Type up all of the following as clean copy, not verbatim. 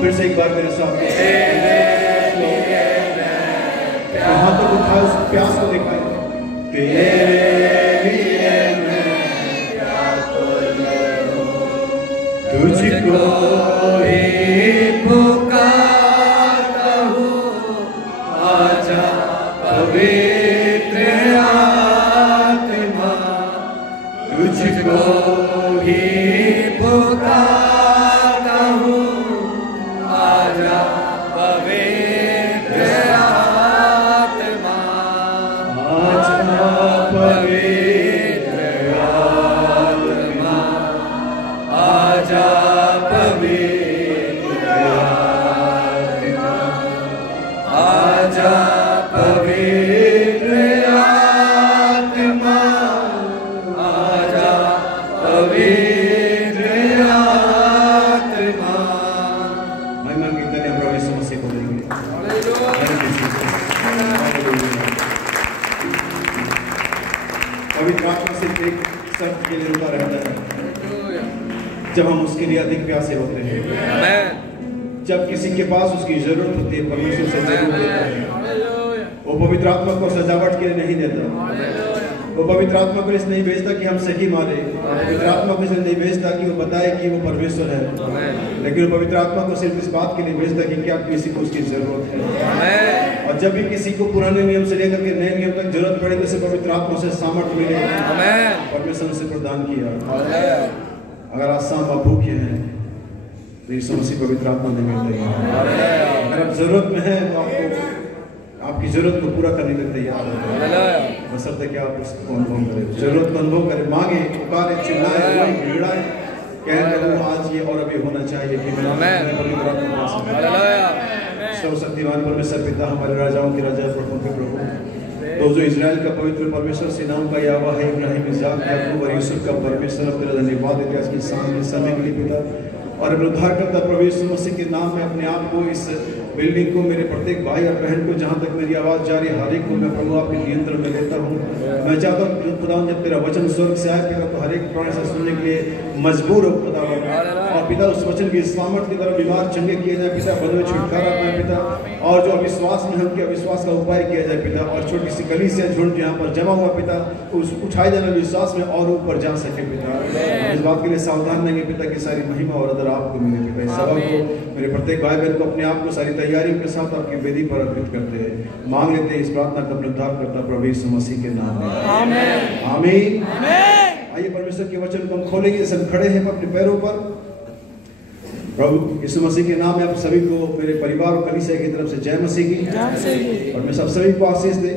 फिर से एक बार मेरे सामने हाथों को उठा, उस प्यास को दिखाए। तेरे लिए मैं व्याकुल हूँ, तुझको ही पुकारता हूँ, आजा पवित्र आत्मा, तुझको ही पुकारता हूँ, आजा पवित्र आत्मा, आजा पवित्र आत्मा, आजा पवित्र आत्मा, आजा पवित्र आत्मा, आजा पवित्र आत्मा। महिमा की धन्य प्रभु यीशु मसीह को देंगे। पवित्र आत्मा सिर्फ एक शर्त के लिए रुका रहता है, जब हम उसके लिए अधिक प्यासे होते हैं, जब किसी के पास उसकी जरूरत होती है, परमेश्वर से जरूरत होता है। वो पवित्र आत्मा को सजावट के लिए नहीं देता, वो पवित्र आत्मा को इसलिए नहीं भेजता कि हम सही मारे, पवित्र आत्मा को इसलिए नहीं भेजता कि वो बताए कि वो परमेश्वर है, लेकिन वो पवित्र आत्मा को सिर्फ इस बात के लिए भेजता कि क्या किसी को उसकी जरूरत है। और जब भी किसी को पुराने नियम से लेकर के नए नियम तक जरूरत पड़ेगी, उसे पवित्र आत्मा से सामर्थ्य मिलेगी, परमेश्वर से प्रदान किया। अगर आज शाम आप भूखे हैं तो यीशु मसीह पवित्र आत्मा देंगे तैयार। अगर आप जरूरत में हैं तो आपको आपकी जरूरत को पूरा करने के तैयार है, बशर्ते कि आप उसको अनुभव करें, जरूरत को अनुभव करें, मांगे, पुकारे, चिल्लाए, भिड़ाए, कहें आज ये और अभी होना चाहिए कि मैं पवित्र आत्मा सर्वशक्तिमान परमेश्वर पिता, हमारे राजाओं के राजा, प्रभुओं के प्रभु, तो जो इजराइल का पवित्र परमेश्वर, सेनाओं का यहोवा है, इब्राहिम, इसहाक, याकूब और यूसुफ का परमेश्वर, तेरा धन्यवाद देते हैं आज की शाम के समय के लिए पिता। और उद्धारकर्ता प्रभु यीशु मसीह के नाम में अपने आप को, इस बिल्डिंग को, मेरे प्रत्येक भाई और बहन को, जहाँ तक मेरी आवाज़ जा रही है, हर एक को मैं प्रभु आपके नियंत्रण में लेता हूँ। मैं चाहता हूँ खुदा, जब तेरा वचन स्वर्ग से आए पिता, तो हर एक प्राणी से सुनने के लिए मजबूर हो खुदा, और पिता उस वचन की सामर्थ्य की तरह बीमार चंगे किए जाए पिता, बंधुए छुटकारा पाए पिता, और जो अविश्वास में हम अविश्वास का उपाय किया जाए पिता, और छोटी सी कली से झुंड यहाँ पर जमा हुआ पिता, उस उठाए जाने विश्वास में और ऊपर जा सके पिता। इस बात के लिए सावधान रहेंगे पिता की सारी महिमा और अदर आपको मिले पिता। इस सभा को, मेरे प्रत्येक भाई बहन को अपने आप को सारी तैयारियों के साथ आपकी वेदी पर अर्पित करते हैं, मांग लेते हैं इस प्रार्थना का अपने उद्धारकर्ता प्रभु यीशु मसीह के नाम में, आमीन आमीन। आइए परमेश्वर के वचन को हम खोलेंगे, सब खड़े हैं अपने पैरों पर। प्रभु यीशु मसीह के नाम में आप सभी को, मेरे परिवार और कलीसिया की तरफ से जय मसीह की, और मैं सब सभी को आशीष दे।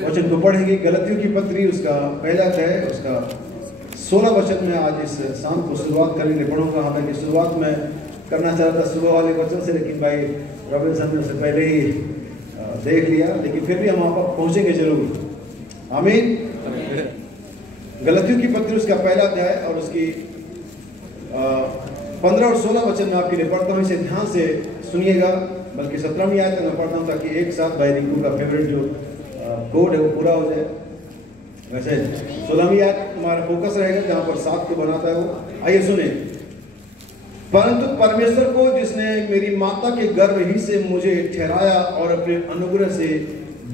वचन को पढ़ेंगे, गलतियों की पत्री उसका पहला अध्याय उसका 16 वचन में आज इस शाम को शुरुआत करने के लिए पढ़ूंगा। हालांकि शुरुआत में करना चाहता सुबह वाले वचन से, लेकिन भाई रविंद्र ने उससे पहले ही देख लिया, लेकिन फिर भी हम वहाँ पर पहुँचेंगे जरूर, आमीन। गलतियों की पत्री उसका पहला अध्याय और उसकी 15 और 16 वचन में आपके लिए पढ़ता हूँ, इसे ध्यान से सुनिएगा। बल्कि 17वीं आयत मैं पढ़ता हूँ ताकि एक साथ भाई रिंकू का फेवरेट जो कोड है वो पूरा हो जाए। वैसे 16वीं आयत हमारा फोकस रहेगा, जहाँ पर 7 को बनाता है वो। आइए सुने। परंतु परमेश्वर को, जिसने मेरी माता के गर्भ ही से मुझे ठहराया और अपने अनुग्रह से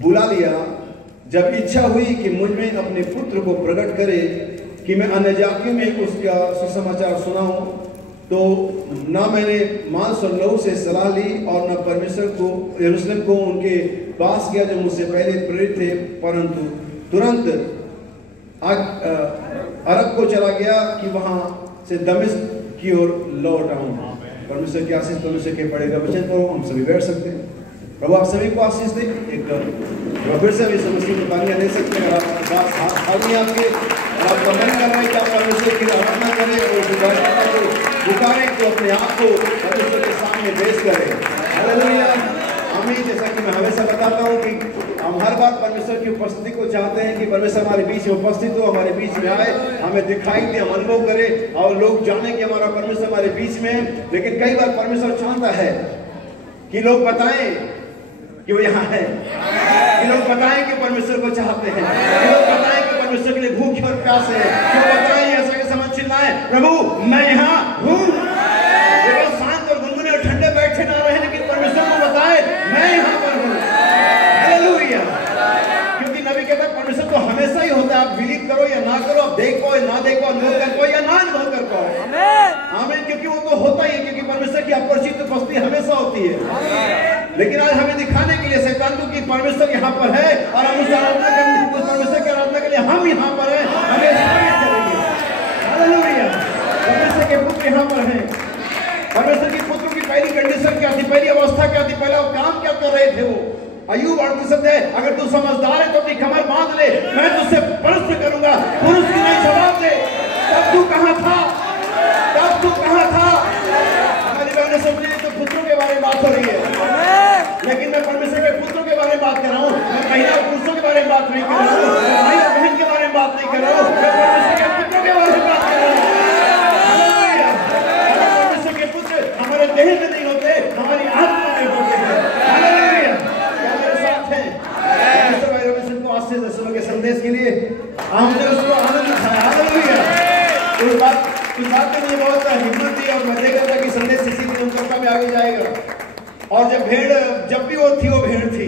बुला लिया, जब इच्छा हुई कि मुझ में अपने पुत्र को प्रकट करे कि मैं अन्य जातियों में उसका सुसमाचार सुनाऊं, तो ना मैंने मांस और लहू से सलाह ली और न परमेश्वर को, यरूशलेम को उनके पास गया जो मुझसे पहले प्रेरित थे, परंतु तुरंत अरब को चला गया कि वहां से दमिश्क की ओर लौट आऊं। परमेश्वर की आशीष परमेश्वर के पड़ेगा वचन पर हम सभी बैठ सकते हैं। प्रभु आप सभी को आशीष दे। एक फिर से भी समस्या को तालियां दे सकते हैं। और आपके आपका मन कर रहा है कि आप परमेश्वर की आराधना करें और पुकारें, तो अपने आप को परमेश्वर के सामने पेश करें। हालेलुया आमीन। जैसा कि मैं हमेशा बताता हूँ कि हम हर बार परमेश्वर की उपस्थिति को चाहते हैं कि परमेश्वर हमारे बीच में उपस्थित हो, हमारे बीच में आए, हमें दिखाई दे, हम अनुभव करें और लोग जाने कि हमारा परमेश्वर हमारे बीच में है। लेकिन कई बार परमेश्वर चाहता है कि लोग बताएं कि वो यहाँ है। ये लोग बताएं कि परमेश्वर को चाहते हैं, ये लोग बताएं कि परमेश्वर के लिए भूखे और प्यासे हैं, ये बताएं ऐसा के समझ चिल्लाएं, प्रभु मैं यहाँ हूँ। ये लोग शांत और गुनगुने और ठंडे बैठे ना रहे, लेकिन परमेश्वर को बताए मैं यहाँ पर हूँ। हालेलुया। क्योंकि नबी कहता है परमेश्वर तो हमेशा ही होता है, आप बिलीव करो या ना करो, आप देखो या ना देखो, अनुभव कर पाओ या ना अनुभव कर पाओ। आमीन। क्योंकि वो तो होता ही है, क्योंकि परमेश्वर की अपरिचित उपस्थिति हमेशा होती है। लेकिन आज हमें दिखाने के लिए शैतान को कि परमेश्वर यहाँ पर है और हम उस आराधना करने, उस परमेश्वर की आराधना के लिए हम यहाँ पर हैं, हमेशा चलेंगे। हालेलुया। परमेश्वर के पुत्र यहाँ पर हैं। परमेश्वर के पुत्र की पहली कंडीशन क्या थी, पहली अवस्था क्या थी, पहला काम क्या कर रहे थे वो? अय्यूब 38 है, अगर तू समझदार है तो अपनी कमर बांध ले, मैं तुझसे प्रश्न करूंगा। पुरुष की नहीं जवाब दे, तब तू कहाँ था? तब तू कहाँ था? हमारी बहनें सोच रही तो पुत्रों के बारे में बात हो रही है, लेकिन मैं परमेश्वर के पुत्रों के बारे में बात कर रहा हूँ। मैं महिला पुरुषों के बारे में बात नहीं कर रहा हूँ, भाई और बहन के बारे में बात नहीं कर रहा हूँ, मैं परमेश्वर के पुत्रों के बारे में बात कर रहा हूँ। परमेश्वर के पुत्र हमारे देह में नहीं होते, हमारी आत्मा में होते हैं। हालेलुया। क्या मेरे साथ हैं? परमेश्वर भाई रविशंकर को आज से दर्शनों के संदेश के लिए हमने उसको आनंद उठाया। हालेलुया। कुछ बात में मुझे बहुत हिम्मत दी और मैं देख रहा था कि संदेश इसी दिन चौका में आगे जाएगा। और जब भेड़, जब भी वो थी, वो भेड़ थी,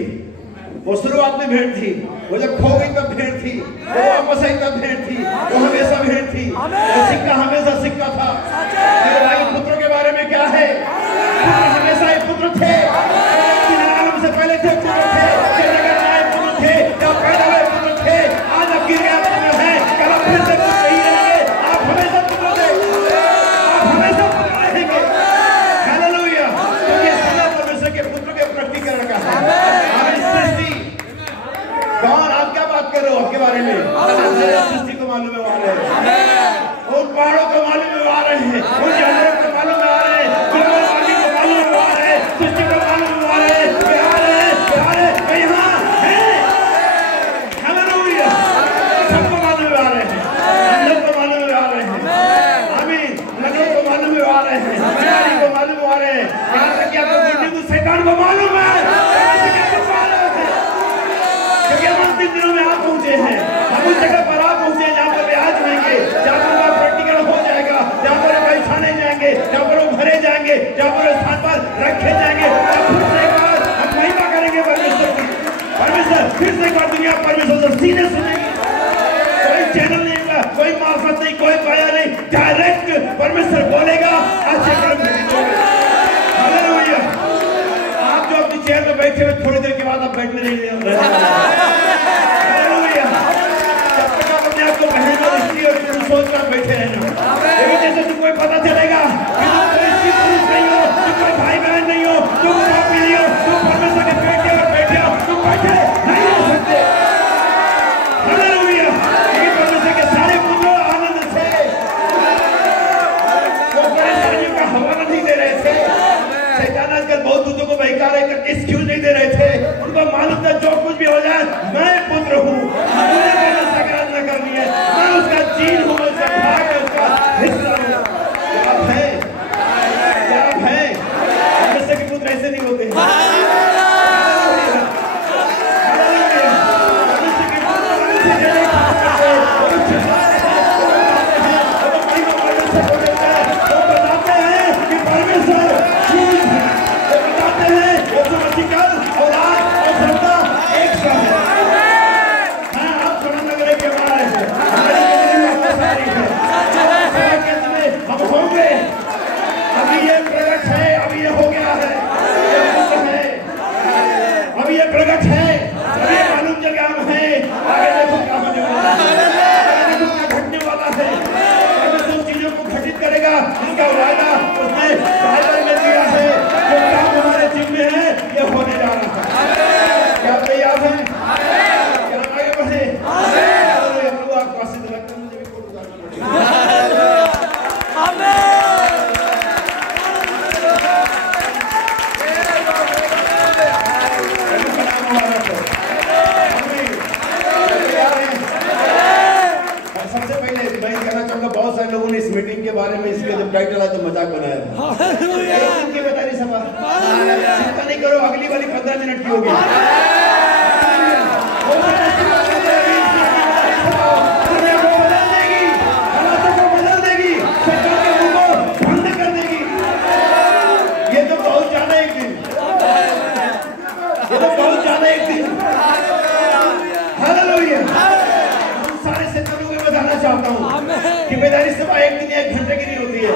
वो शुरुआत में भेड़ थी, वो जब खो गई तब भेड़ थी, वो वापस आई तब भेड़ थी, वो हमेशा भेड़ थी, वो सिक्का हमेशा सिक्का था। मेरे भाई पुत्रों के बारे में क्या है? पुत्र हमेशा ही पुत्र थे, आलम से पहले थे पुत्र थे, पुत्र थे, जब पैदा हुए पुत्र थे, आज अब गिर गया पुत्र है, कल फिर से पुत्र ही रहेंगे। आप हमेशा पुत्र थे, आप हमेशा पुत्र रहेंगे। हालेलुया। क्योंकि समय परमेश्वर के पुत्र के प्रकटीकरण का है। सृष्टि कौन? आप क्या बात कर रहे हो आपके बारे में? सृष्टि को मालूम है, आ रहे हैं उन पहाड़ों को मालूम है, आ रहे हैं उन जानवरों को मालूम है, आ रहे हैं को मालूम है, आ रहे हैं सृष्टि को मालूम है, आ रहे हैं यहाँ है। हालेलुया। सबको मालूम है, आ रहे हैं, अंधों को मालूम है, आ रहे हैं। आमीन। नगरों को मालूम है, आ रहे हैं, बिहारी को मालूम आ रहे हैं, यहाँ तक कि आपको शैतान को मालूम है। अंतिम दिनों में आप पहुंचे हैं, हम उस जगह पर आप पहुंचे जहां पर आज रहेंगे, जहां पर आप प्रैक्टिकल हो जाएगा, जहां पर आप छाने जाएंगे, जहां पर वो भरे जाएंगे, जहां पर स्थान पर रखे जाएंगे। फिर से एक बार हम महिमा करेंगे परमेश्वर की। परमेश्वर फिर से एक बार दुनिया परमेश्वर से सीधे सुनेगी। कोई चैनल नहीं होगा, कोई मार्फत नहीं, कोई पाया नहीं, डायरेक्ट परमेश्वर बोलेगा। अच्छे कर्म हालेलुया। आप जो अपनी चेयर में बैठे हुए थोड़ी देर के बाद आप बैठने नहीं सोच कर बैठे रहना, लेकिन जैसे तुमको पता चलेगा कि तुम कोई पुरुष नहीं हो, तुम कोई भाई बहन नहीं हो, तुम पापी नहीं हो, तुम परमेश्वर के बेटे और बेटे हो, तुम बैठे नहीं हो सकते। हालेलुया। क्योंकि परमेश्वर के सारे पुत्र आनंद थे, वो परेशानियों का हवाला नहीं दे रहे थे। शैतान आजकल बहुत दूतों को बहका रहे थे, एक्सक्यूज नहीं दे रहे थे। उनको मालूम था जो कुछ भी हो जाए मैं पुत्र हूँ, करनी है, मैं उसका जीन हूँ, उसका भाग है, उसका हिस्सा हूँ। आप हैं, क्या आप हैं? परमेश्वर के पुत्र ऐसे नहीं होते हैं। प्रकट है, अभी मालूम जगह हम हैं, आगे देखो क्या होने वाला है, आगे देखो क्या घटने वाला है। परमेश्वर उन चीजों को घटित करेगा जिसका वादा उसने बाइबल में दिया है। जो काम हमारे जीवन में है ये होने जा रहा है। क्या आप तैयार हैं? क्या हम आगे बढ़े? प्रभु आपको आशीष दे। लगता है मुझे भी फोटो उतारना पड़ेगा। बहुत सारे लोगों ने इस मीटिंग के बारे में इसके जब टाइटल आया तो मजाक बनाया था। नहीं करो, अगली वाली 15 मिनट की होगी। चाहता हूं कि बेदारी सभा एक दिन 1 घंटे की नहीं होती है।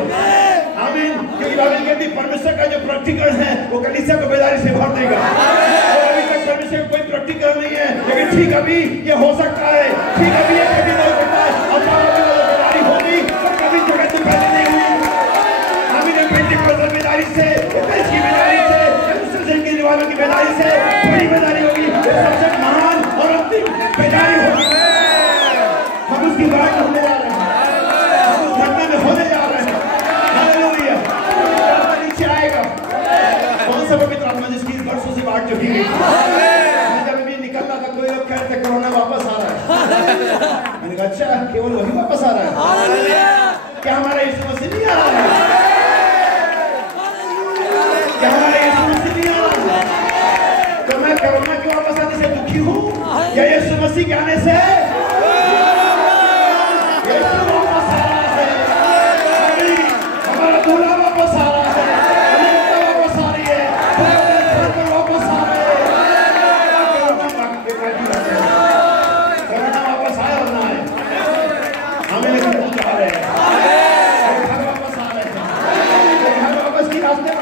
आमीन। क्योंकि बाइबल कहती है परमेश्वर का जो प्रैक्टिकल है वो कलीसिया को बेदारी से भर देगा। और अभी तक परमेश्वर कोई प्रैक्टिकल नहीं है, लेकिन ठीक अभी ये हो सकता है, ठीक अभी ये कभी हो सकता है। और बेदारी होगी तो कभी जगत में पहले नहीं हुई। आमीन। पेंटिकॉस्टल बेदारी से, की बेदारी से, सृजन की दीवारों की बेदारी से बड़ी बेदारी होगी, सबसे महान और अंतिम बेदारी होगी। हम उसकी बात होने जा रहे हैं, हम उस घटना में होने जा रहे हैं। हालेलुया। नीचे आएगा कौन सा पवित्र आत्मा जिसकी वर्षों से बात चुकी है। मैं जब भी निकल रहा था कोई लोग कह रहे थे कोरोना वापस आ रहा है। मैंने कहा अच्छा केवल वही वापस आ रहा है, क्या हमारा यीशु मसीह नहीं आ रहा है? क्या हमारा यीशु मसीह नहीं आ रहा है? तो मैं कोरोना के वापस आने से दुखी हूँ या यीशु मसीह के आने से?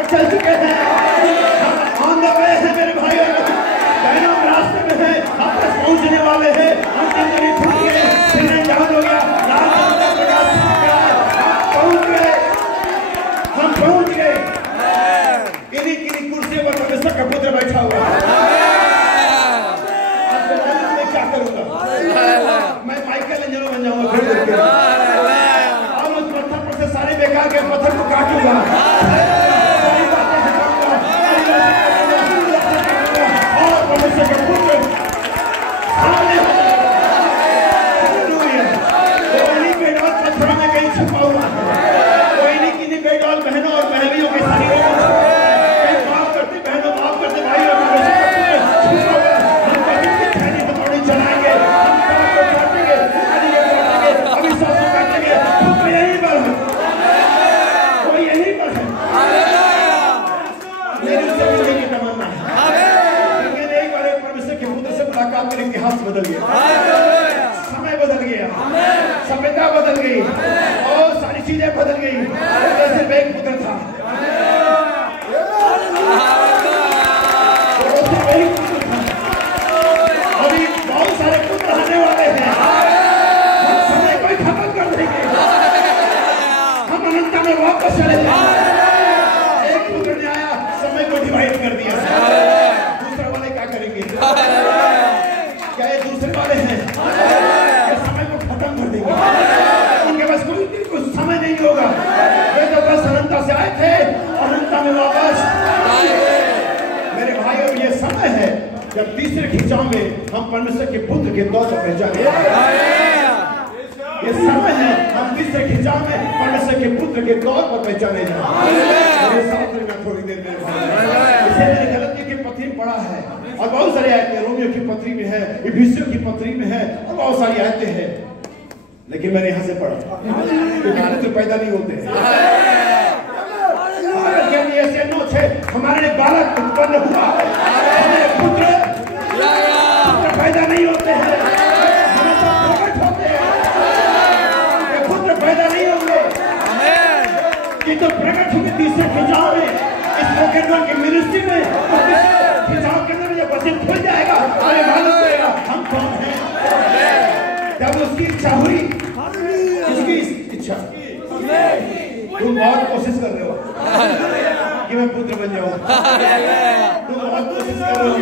चल चुके हैं, हम ऑन द वे हैं मेरे भाई बहनों, रास्ते में हैं, आप तक पहुंचने वाले हैं। हम जिंदगी खुल गए, दिन जान हो गया, रात का प्रकाश हो गया, हम पहुंच गए। इन्हीं कुर्सी पर परमेश्वर का पुत्र बैठा हुआ है। अब मैं क्या करूंगा? मैं माइकल एंजेलो बन जाऊंगा। और उस पत्थर पर से सारे बेकार के पत्थर को काटूंगा। बहनों और बहनियों के शरीरों को माफ करते, बहनों माफ करते, भाई हम चलाएंगे, अविश्वास काटेंगे, यही पर है, कोई यही पर है। मेरी उससे मिलने की तमन्ना है। लेकिन एक बार परमेश्वर के पुत्र से मुलाकात में इतिहास बदल गया, समय बदल गया, सभ्यता बदल गई और सारी चीजें बदल गई। सिर्फ एक पुत्र था, अभी बहुत सारे पुत्र आने वाले हैं। हम समय को खत्म कर देंगे, हम अनंत में वापस चले जाएंगे। एक पुत्र ने आया, समय को डिवाइड कर दिया। दूसरे वाले क्या करेंगे? क्या ये दूसरे वाले हैं समय को खत्म कर देंगे? उनके पास कुछ समय नहीं होगा। ये तो बस अनंता से आए थे, अनंता में वापस। मेरे भाइयों, ये समय है जब तीसरे खिंचाव में हम परमेश्वर के पुत्र के तौर पर पहचाने। ये समय है हम तीसरे खिंचाव में परमेश्वर के पुत्र के तौर पर पहचाने जाएं। मेरे साथ रहना थोड़ी देर मेरे भाई। इसे मैंने गलती की पत्री में पढ़ा है और बहुत सारी आयतें रोमियो की पत्री में है, इफिसियों की पत्री में है और बहुत सारी आयतें हैं। लेकिन मैंने यहाँ से पढ़ा क्योंकि पुत्र पैदा नहीं होते हैं। ऐसे नोच है, हमारे बालक उत्पन्न हुआ, हमें पुत्र पैदा नहीं होते हैं, हमें सब प्रकट होते हैं। ये पुत्र पैदा नहीं होंगे, ये तो प्रकट होंगे तीसरे खिंचाव में। इस प्रोग्राम की मिनिस्ट्री में खिंचाव के अंदर जब वचन खुल जाएगा, हमें मालूम पड़ेगा हम कौन हैं। जब उसकी इच्छा हुई, उसकी इच्छा, तुम बहुत कोशिश कर रहे हो कि मैं पुत्र बन जाऊं, तुम बहुत कोशिश कर रहे हो,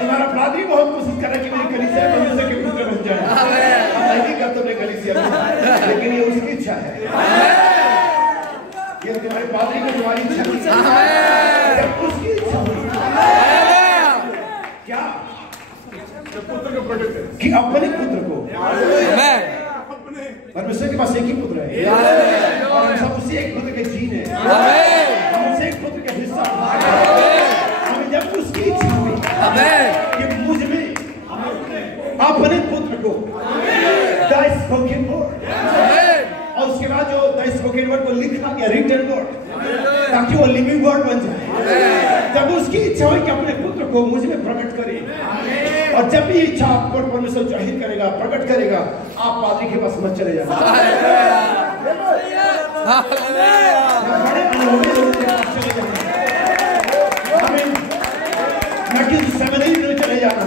तुम्हारा पादरी बहुत कोशिश कर रहा है कि मेरी कलीसिया परमेश्वर के पुत्र बन जाए। नहीं कर तुमने कलीसिया में, लेकिन ये उसकी इच्छा है। ये तुम्हारे पादरी को तुम्हारी इच्छा नहीं, उसकी इच्छा हुई क्या कि अपने पुत्र को, परमेश्वर के पास एक ही पुत्र है और हम सब उसी एक पुत्र के जीन हैं, हम उसी एक पुत्र के हिस्सा हैं। अपने पुत्र को द स्पोकन वर्ड, और उसके बाद जो द स्पोकन वर्ड को लिखा गया रिटन वर्ड, ताकि वो लिविंग वर्ड बन जाए। जब उसकी इच्छा हो कि अपने पुत्र को मुझ में प्रकट करे, और जब भी इच्छा आपको परमेश्वर जाहिर करेगा, प्रकट करेगा, आप पादरी के पास मत चले जाना। बड़े अनुभवी लोगों के पास चले जाना, न किसी सेमिनरी में चले जाना,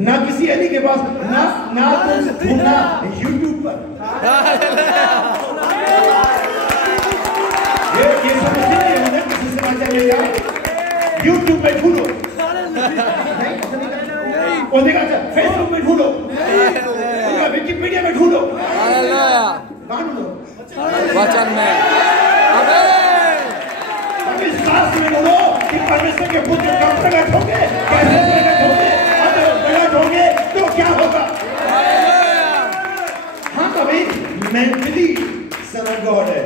ना किसी एली के पास, ना ढूंढना यूट्यूब पर। ये समझते हैं किसी समाचार में जाओ, यूट्यूब पे ढूंढो, फेसबुक में ढूंढो, विकिपीडिया में ढूंढो, वचन में शास्त्र में ढूंढो कि परमेश्वर के पुत्र कब प्रकट होंगे, कैसे प्रकट होंगे, अगर प्रकट होंगे तो क्या होगा। हाँ कभी मेंटली सन ऑफ गॉड है,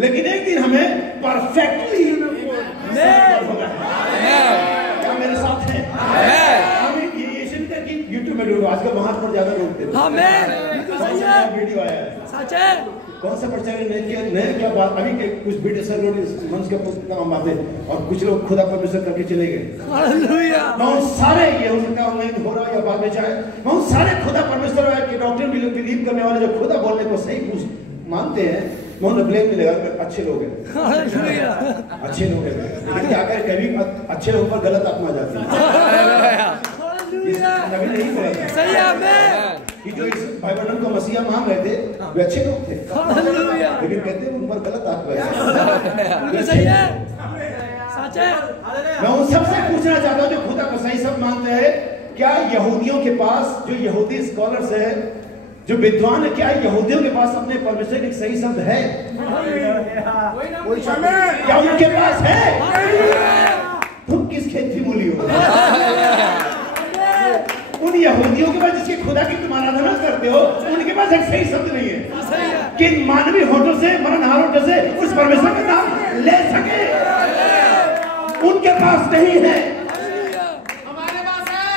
लेकिन एक दिन हमें परफेक्टली होगा। क्या मेरे साथ है? हमें ये सुनते कि यूट्यूब में ढूंढो, आजकल वहां पर ज्यादा ढूंढते हैं, वीडियो आया है, सच है। कौन सा प्रचार नहीं क्या बात, अभी के कुछ वीडियो सर मंच के काम बातें, और कुछ लोग खुदा परमेश्वर करके चले गए। बहुत सारे ये उनका ऑनलाइन हो रहा है या बाद में चाहे, बहुत सारे खुदा परमेश्वर है कि डॉक्टर भी बिलीव करने वाले जो खुदा बोलने को सही मानते हैं, मैं उन्हें ब्लेम मिलेगा, अच्छे लोग हैं, अच्छे लोग हैं, लेकिन क्या करें कभी अच्छे लोगों पर गलत आत्मा जाती है। नबी नहीं बोला सही है कि जो इस भाई बहन को मसीहा मान रहे थे वे अच्छे लोग थे, लेकिन कहते हैं उन पर गलत आत्मा है। सही है, सच है। मैं उन सबसे पूछना चाहता हूँ जो खुदा को सही सब मानते हैं, क्या यहूदियों के पास, जो यहूदी स्कॉलर्स है, जो विद्वान है, क्या यहूदियों के पास अपने परमेश्वर के सही शब्द है? क्या उनके पास है? तुम किस खेत की मूली हो? उन यहूदियों के पास जिसके खुदा की तुम आराधना करते हो, उनके पास एक सही शब्द नहीं है कि मानवीय होठों से, मरणहार होठों से उस परमेश्वर का नाम ले सके। उनके पास नहीं है, हमारे पास है।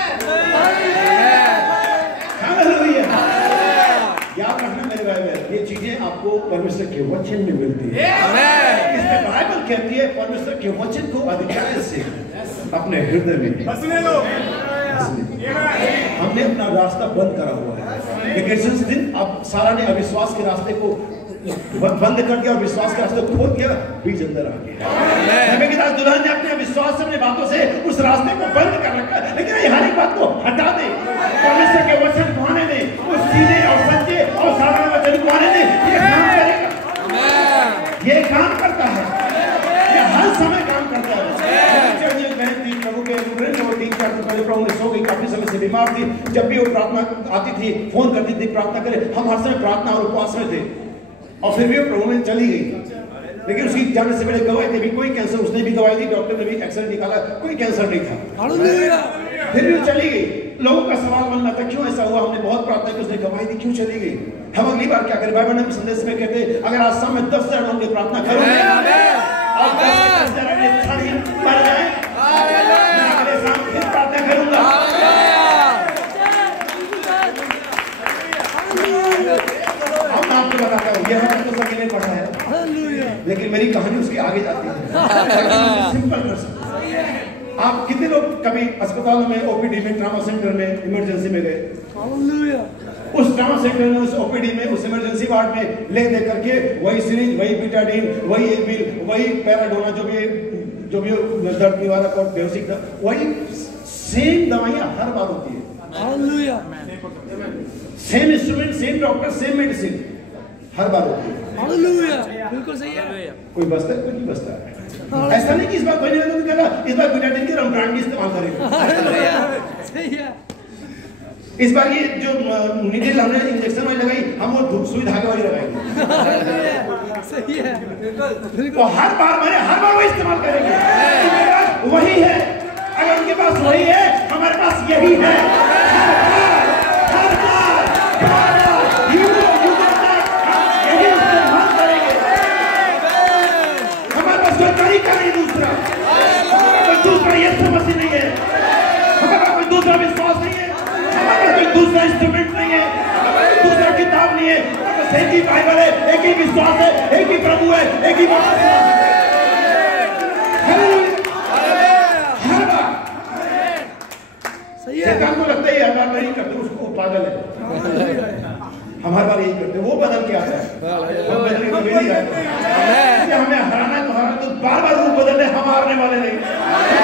हालेलुया। याद रखना मेरे भाई, ये चीजें आपको परमेश्वर के वचन में मिलती है। इसमें बाइबल कहती है परमेश्वर के वचन को अधिकार से अपने हृदय में हमने अपना रास्ता बंद करा हुआ है, लेकिन जिस दिन अब सारा ने अविश्वास के रास्ते को बंद कर दिया और विश्वास का रास्ता खोल दिया, बीज अंदर आ गया। दुल्हन ने अपने विश्वास से, अपने बातों से उस रास्ते को बंद कर रखा, लेकिन हर एक बात को हटा दे, परमेश्वर के वचन को आने दे, उस सीधे और सच्चे और साधारण वचन को आने दे। ये काम करेगा, ये काम करता है, ये हर समय काम करता है। प्रभु के वो 3-4 दिन पहले प्रभु ने सो गई, काफी समय से बीमार थी। जब भी वो प्रार्थना आती थी, फोन करती थी प्रार्थना करे, हम हर समय प्रार्थना और उपवास में थे, और फिर भी वो प्रभु में चली गई। लेकिन उसकी जाने से पहले गवाही थी भी कोई कैंसर, उसने भी गवाही दी, डॉक्टर ने भी एक्सरे निकाला, कोई कैंसर नहीं था, फिर भी वो चली गई। लोगों का सवाल बनना था क्यों ऐसा हुआ, हमने बहुत प्रार्थना की, उसने गवाही दी, क्यों चली गई। हम अगली बार क्या करें, बाइबल में संदेश में कहते अगर आज शाम में 10,000 लोग प्रार्थना करोगे और 10,000 मर जाए, मैं अगले शाम फिर प्रार्थना करूंगा। हम आपको बताता हूँ, यह तो सभी ने पढ़ा है, लेकिन मेरी कहानी उसके आगे जाती है। सिंपल कर सकते आप। कितने लोग कभी अस्पतालों में, ओपीडी में, ट्रामा सेंटर में, इमरजेंसी में गए, उस ट्रामा सेंटर में, उस ओपीडी में, उस इमरजेंसी वार्ड में ले दे करके वही सिरिंज, वही बीटाडीन, वही एविल, वही पैराडोना, जो भी दर्द निवारक और बेहोशी था, वही सेम दवाइयां हर बार होती है, same instrument, same doctor, same medicine हर बार होती है। बिल्कुल सही है। कोई बचता है, कोई नहीं बचता है। ऐसा नहीं कि इस बार कोई नहीं कर रहा, इस बार बीटाडीन की हम ब्रांड इस्तेमाल करेंगे। सही है। इस बार ये जो निडल हमने इंजेक्शन वाली लगाई, हम वो सुई धागे वाली लगाएंगे। सही है, बिल्कुल। हर बार वो इस्तेमाल करेंगे। वही है, अगर उनके पास वही है, हमारे पास यही है। हमारे पास कोई तरीका नहीं दूसरा, कोई दूसरा यीशु मसीह नहीं है, हमारे पास कोई दूसरा विश्वास नहीं है। दूसरा इंस्ट्रूमेंट नहीं है, दूसरा किताब नहीं है, बस एक ही बाइबल है, एक ही विश्वास है, एक ही प्रभु है, एक ही बात है। हर बार शैतान को लगता है हर बार नहीं करते, उसको पागल है। हम हर बार यही करते, वो बदल के आता है, वो बदल के नहीं आता। हमें हराना है तो हराना, तो बार बार रूप बदलने, हम हारने वाले नहीं।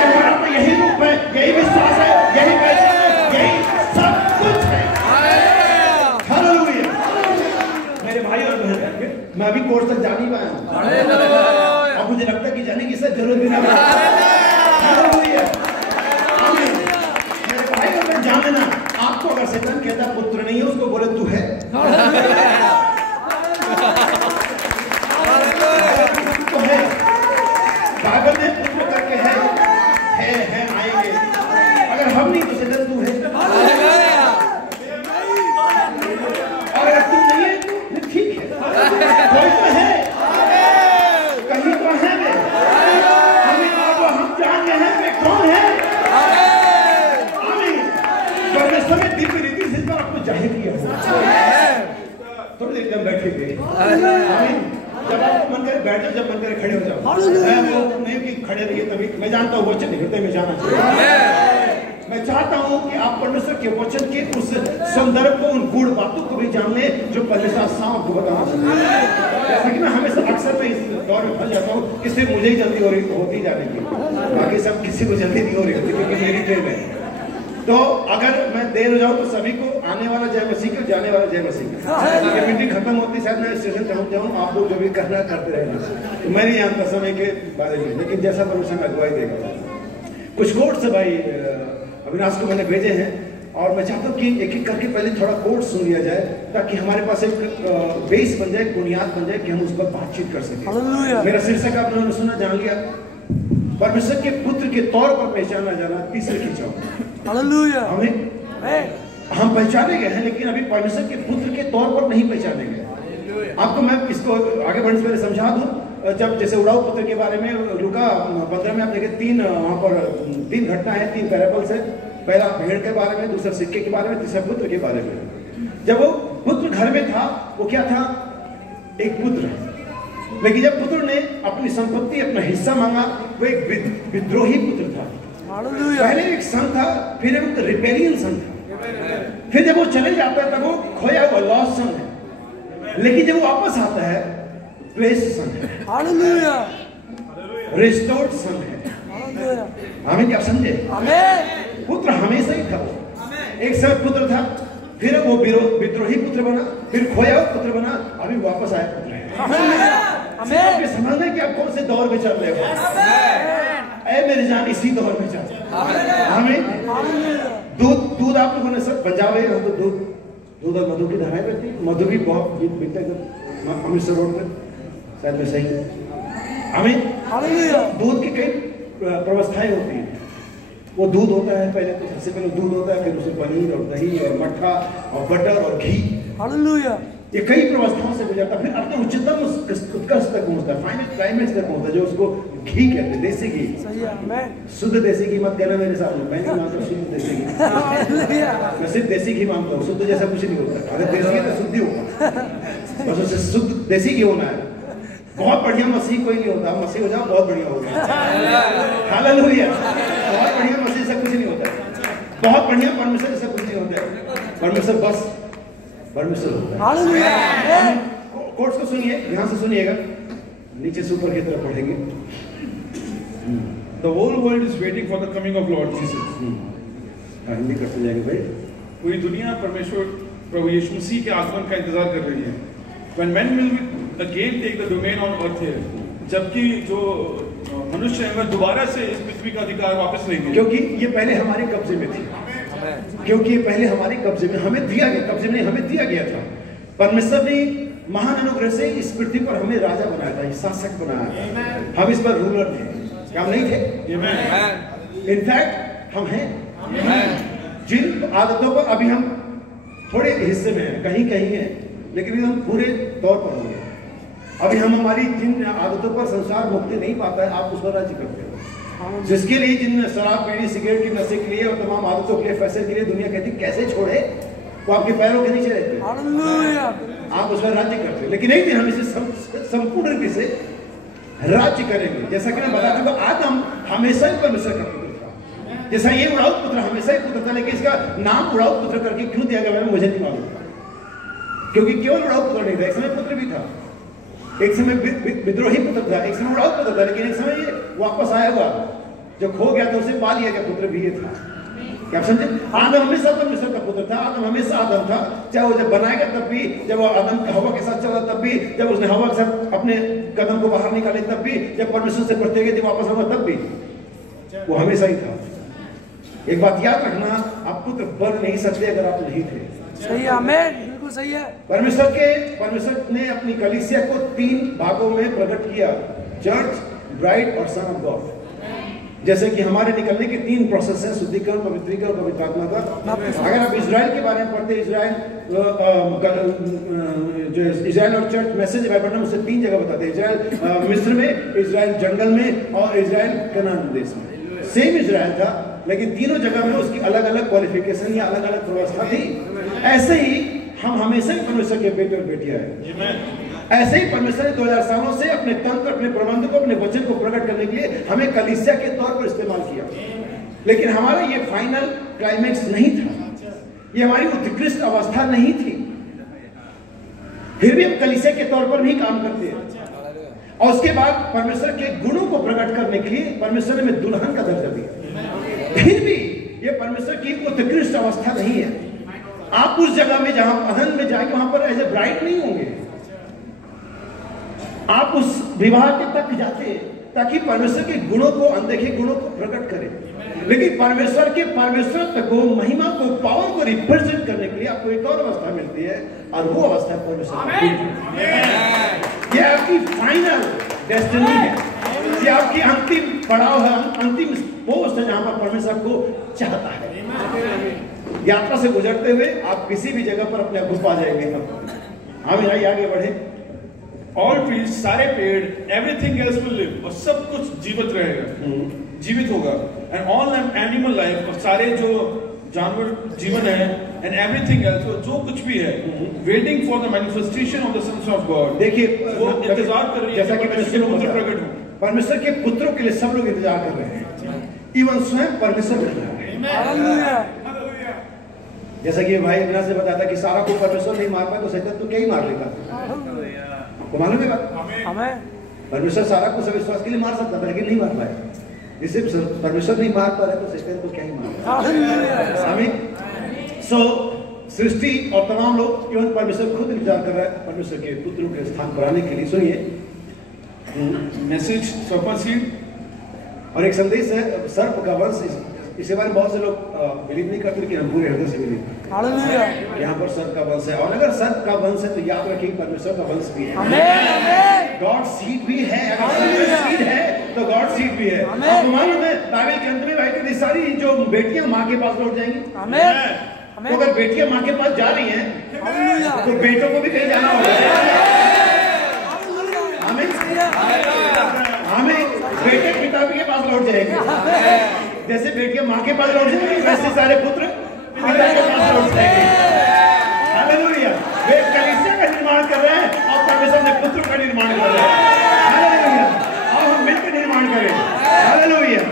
हमारा तो यही रूप है, यही विश्वास है, यही पहचान है, यही सब कुछ है। हालेलुया। मेरे भाई और बहन, मैं अभी कोर्स तक जा नहीं पाया हूं, और मुझे लगता है कि जाने की सब जरूरत भी नहीं है। हालेलुया। मेरे भाई और बहन, जान लेना, आपको अगर शैतान कहता पुत्र नहीं है, उसको बोले तू है। तो है, बाइबल में पुत्र करके है आएंगे। अगर हम नहीं तो शैतान तू है, और अगर तू नहीं है तो ठीक है, कोई तो है, कहीं तो है। हमें हम जान गए हैं वे कौन है। परमेश्वर ने दिव्य रीति से इस बार आपको जाहिर किया हो। थोड़ी देर जब बैठेंगे, जब आपको मन करे बैठ जाओ, जब मन करे खड़े हो जाओ। मैं वो नहीं कि खड़े रहिए, तभी मैं जानता हूँ वचन नहीं करते, मैं जाना चाहिए। मैं चाहता हूँ कि आप परमेश्वर के वचन के उस संदर्भ को, उन गूढ़ बातों को भी जान लें जो परमेश्वर आपको बताना चाहता है। जैसा कि मैं हमेशा अक्सर मैं इस दौर में फंस जाता हूँ कि सिर्फ मुझे ही जल्दी हो रही होती जाने की, बाकी सब किसी को जल्दी नहीं हो रही होती, क्योंकि मेरी ट्रेन है। तो अगर मैं देर हो जाऊं तो सभी को आने वाला जय मसीह का, जाने वाला जय मसीह का। मीटिंग खत्म होती शायद मैं स्टेशन पहुंच जाऊं, आप लोग जो भी करना करते रहना, तो मैं नहीं जानता समय के बारे में, लेकिन जैसा परमेश्वर अगुवाई देगा। कुछ कोट्स भाई अविनाश को मैंने भेजे हैं, और मैं चाहता हूँ कि एक एक करके पहले थोड़ा कोट सुन लिया जाए, ताकि हमारे पास एक बेस बन जाए, बुनियाद बन जाए कि हम उस पर बातचीत कर सकें। मेरा शीर्षक आप लोगों ने सुना, जान लिया, परमेश्वर के पुत्र के तौर पर पहचाना जाना, तीसरे खिंचाव। हमें हम पहचाने गए हैं, लेकिन अभी परमेश्वर के पुत्र के तौर पर नहीं पहचाने गए। आपको मैं इसको आगे बढ़ने से पहले समझा दूं। जब जैसे उड़ाऊ पुत्र के बारे में लूका 15 में आप देखें, वहाँ पर तीन घटना है, 3 पैराबल्स है। पहला भेड़ के बारे में, दूसरा सिक्के के बारे में, तीसरा पुत्र के बारे में। जब वो पुत्र घर में था, वो क्या था? एक पुत्र। लेकिन जब पुत्र ने अपनी संपत्ति, अपना हिस्सा मांगा, वो एक विद्रोही पुत्र था। पहले एक सन था, फिर एक रिपेलियन सन था, फिर जब वो चले जाता है तब वो खोया हुआ लॉस्ट सन है, लेकिन जब वो वापस आता है प्लेस सन है, रिस्टोर्ड सन है। हमें क्या समझे? पुत्र हमेशा ही था। एक समय पुत्र था, फिर वो विद्रोही पुत्र बना, फिर खोया हुआ पुत्र बना, अभी वापस आया पुत्र है। समझना कि आप कौन से दौर में चल रहे हो। मेरी जान इसी दौर में चल। हमें दूध आप लोगों ने सब पंजाब में हो तो दूध और मधु की धाराएं बहती, मधु की बहुत बिकता है अमृतसर रोड पे, शायद में सही। हमें दूध की कई व्यवस्थाएं होती हैं। वो दूध होता है, पहले तो सबसे पहले दूध होता है, फिर उसे पनीर और दही और मट्ठा और बटर और घी, ये कई व्यवस्थाओं से गुजरता, फिर अपने उच्चतम उत्कर्ष तक पहुंचता है, फाइनल क्लाइमेक्स तक पहुंचता है, जो उसको घी कहते हैं, देसी घी। शुद्ध देसी घी मत कहना मेरे साथ में, मैं नहीं मानता शुद्ध देसी घी। मैं सिर्फ देसी घी मानता हूँ, शुद्ध जैसा कुछ नहीं होता। अगर देसी है तो शुद्धि होगा, बस उसे शुद्ध देसी घी होना है। बहुत बढ़िया मसीह कोई नहीं होता, मसीह हो जाओ बहुत बढ़िया होगा। हालेलुया। बहुत बढ़िया मसीह से कुछ नहीं होता, बहुत बढ़िया परमेश्वर से कुछ नहीं होता। परमेश्वर बस परमेश्वर होता है। कोर्स को सुनिए, ध्यान से सुनिएगा, नीचे से ऊपर की तरफ पढ़ेंगे। The whole world is waiting for the coming of Lord Jesus. Hindi करते जाएंगे भाई। पूरी दुनिया परमेश्वर प्रभु यीशु मसीह के आगमन का इंतजार कर रही है। When men will again take the domain on earth here, जबकि जो मनुष्य है वह दोबारा से इस पृथ्वी का अधिकार वापस लेंगे, क्योंकि ये पहले हमारे कब्जे में थी, क्योंकि ये पहले हमारे कब्जे में हमें दिया गया, कब्जे में हमें दिया गया था। परमेश्वर ने महान अनुग्रह से इस पृथ्वी पर हमें राजा बनाया था, शासक बनाया था। हम इस पर रूलर थे, क्या हम नहीं थे? इनफैक्ट हम हैं। जिन आदतों पर अभी हम थोड़े हिस्से में हैं, कहीं कहीं हैं, लेकिन हम पूरे तौर पर होंगे। अभी हम हमारी जिन आदतों पर संसार मुक्ति नहीं पाता है, आप उस पर राज्य करते हो। जिसके लिए जिन शराब, बीड़ी, सिगरेट की नशे के लिए और तमाम आदतों के लिए, फैशन के लिए दुनिया कहती कैसे छोड़े, वो आपके पैरों के नीचे रहते हैं, हालेलुया। आप उसमें राज्य करते हैं। लेकिन एक दिन हम इसे संपूर्ण रूप से राज्य करेंगे। जैसा कि मैं बता चुका, आदम हमेशा ही परमेश्वर का पुत्र था। जैसा ये उड़ाऊ पुत्र हमेशा ही पुत्र था, लेकिन इसका नाम उड़ाऊ पुत्र करके क्यों दिया गया मुझे नहीं मालूम, क्योंकि केवल उड़ाऊ पुत्र नहीं था, एक समय पुत्र भी था, एक समय विद्रोही पुत्र था, एक समय उड़ाऊ पुत्र था, लेकिन एक समय ये वापस आया हुआ, जो खो गया था उसे पा लिया गया पुत्र भी ये था। क्या आप समझे? आदम हमेशा परमेश्वर का पुत्र था, आदम हमेशा आदम था, चाहे वो जब बनाएगा तब भी, जब वो आदम हवा के साथ चला तब भी, जब उसने हवा के साथ अपने कदम को बाहर निकाले तब भी, जब परमेश्वर से प्रतिज्ञा थी वापस आऊंगा तब भी, वो हमेशा ही था। एक बात याद रखना, आप पुत्र बन नहीं सकते अगर आप नहीं थे। सही है, आमीन, बिल्कुल सही है। परमेश्वर ने अपनी कलीसिया को 3 भागों में प्रकट किया, चर्च, ब्राइड और सन ऑफ गॉड। जैसे कि हमारे निकलने के 3 प्रोसेस हैं, शुद्धिकरण, पवित्रीकरण, पवित्र आत्मा का। अगर आप इजराइल के बारे में पढ़ते, इजराइल और चर्च मैसेज बाइबल में उसे 3 जगह बताते हैं, इजराइल मिस्र में, इजराइल जंगल में और इजराइल कनान देश में। सेम इजराइल था, लेकिन तीनों जगह में उसकी अलग अलग क्वालिफिकेशन या अलग अलग व्यवस्था थी। ऐसे ही हम हमेशा ही परमेश्वर के बेटे और बेटियां हैं। ऐसे ही परमेश्वर ने 2000 सालों से अपने तंत्र, अपने प्रबंध को, अपने वचन को प्रकट करने के लिए हमें कलीसिया के तौर पर इस्तेमाल किया, लेकिन हमारा ये फाइनल क्लाइमेक्स नहीं था, ये हमारी उत्कृष्ट अवस्था नहीं थी। फिर भी हम कलीसिया के तौर पर भी काम करते हैं, और उसके बाद परमेश्वर के गुणों को प्रकट करने के लिए परमेश्वर ने हमें दुल्हन का दर्जा दिया। फिर भी ये परमेश्वर की उत्कृष्ट अवस्था नहीं है। आप उस जगह में जहां अदन में जाएंगे वहां पर एज ए ब्राइड नहीं होंगे, आप उस विवाह के तक जाते हैं ताकि परमेश्वर के गुणों को, अनदेखे गुणों को प्रकट करें। लेकिन परमेश्वर के परमेश्वर को, महिमा को, पावर को रिप्रेजेंट करने के लिए आपको एक और अवस्था मिलती है, और वो अवस्था है परमेश्वर। ये आपकी फाइनल डेस्टिनी है, ये आपकी अंतिम पड़ाव है, अंतिम पोस्ट है जहां पर परमेश्वर को चाहता है। यात्रा से गुजरते हुए आप किसी भी जगह पर अपने आप पा जाएंगे। हम आगे बढ़े। All trees, सारे पेड़, everything else will live, और सब कुछ जीवित रहेगा, जीवित होगा। And all animal life, और सारे जो जानवर जीवन है, and everything else, जो कुछ भी है, waiting for the manifestation of the sons of God। देखिए, वो इंतजार कर रही है, जैसा कि पुत्र प्रकट हो। परमेश्वर के पुत्रों के लिए सब लोग इंतजार कर रहे हैं, इवन स्वयं परमेश्वर कर रहा है। हालेलुया। जैसा कि भाई अविनाश से बताया था कि सारा को परमेश्वर नहीं मार पाया तो शैतान तो क्या ही मार लेगा, को मालूम है बात? आमीन। परमेश्वर सारा को विश्वास के लिए मार सकता था, लेकिन नहीं मार पाया। जिसे परमेश्वर नहीं मार पा रहा तो शैतान को क्या ही मार। आमीन। सो सृष्टि और तमाम लोग, इवन परमेश्वर खुद इंतजार कर रहा है परमेश्वर के पुत्रों के स्थान पर आने के लिए। सुनिए मैसेज सर्पेंट सीड, और एक संदेश है सर्प का वंश। इसके बारे में बहुत से लोग बिलीव नहीं करते, लेकिन हम पूरे हृदय से बिलीव करते हैं। हालेलुया। यहाँ पर सर्प का वंश है, और अगर सर्प का वंश है तो याद रखिए परमेश्वर का वंश भी है। आमीन। गॉड सीड भी है, अगर सीड है तो गॉड सीड भी है। आपको मालूम है बाइबल के अंत में भाई कि सारी जो बेटियां माँ के पास लौट जाएंगी। आमीन। तो अगर बेटियां माँ के पास जा रही हैं हालेलुया। तो बेटों को भी कहीं जाना होगा। हमें बेटे पिता के पास लौट जाएंगे, जैसे बेटियां माँ के पास लौट जाएंगी वैसे सारे पुत्र पिता के पास लौट जाएंगे। हालेलुया। वे कलीसिया का निर्माण कर रहे हैं और परमेश्वर ने पुत्र का निर्माण कर रहे हैं। हालेलुया। और हम मिलकर निर्माण करें। हालेलुया।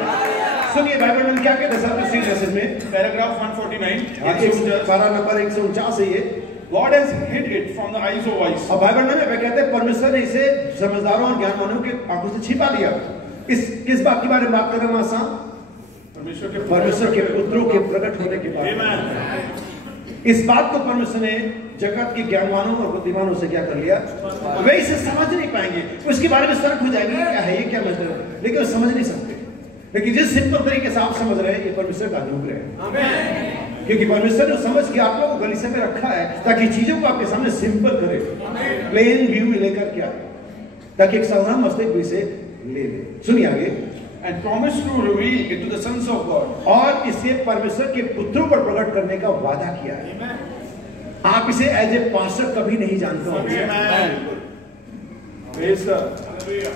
सुनिए बाइबल में क्या कहते हैं सर्पेंट सीड मैसेज में, पैराग्राफ 149, पारा नंबर 149 है ये। God has hid it from the eyes of wise। और बाइबल में कहते हैं परमेश्वर ने इसे समझदारों और ज्ञानवानों की आंखों से छिपा लिया। किस बात के बारे में बात कर रहे हैं? परमेश्वर के पुत्रों के प्रकट होने के बाद इस बात को परमेश्वर ने जगत के ज्ञानवानों और बुद्धिमानों से क्या कर लिया, वे इसे समझ नहीं पाएंगे, उसके बारे में सर्क हो जाएंगे क्या है, ये क्या मतलब, लेकिन वो समझ नहीं सकते। लेकिन जिस सिंपल तरीके से आप समझ रहे हैं, ये परमेश्वर का अनुग्रह है, क्योंकि परमेश्वर ने समझ के आप लोगों को कलीसिया में रखा है ताकि चीजों को आपके सामने सिंपल करे, प्लेन व्यू में लेकर क्या, ताकि एक साधारण मस्तिष्क भी से ले ले। सुनिए आगे। And promise to reveal it to the sons of God। और इसे परमेश्वर के पुत्रों पर प्रकट करने का वादा किया है। आप इसे एज ए पास्टर कभी नहीं जानते होंगे,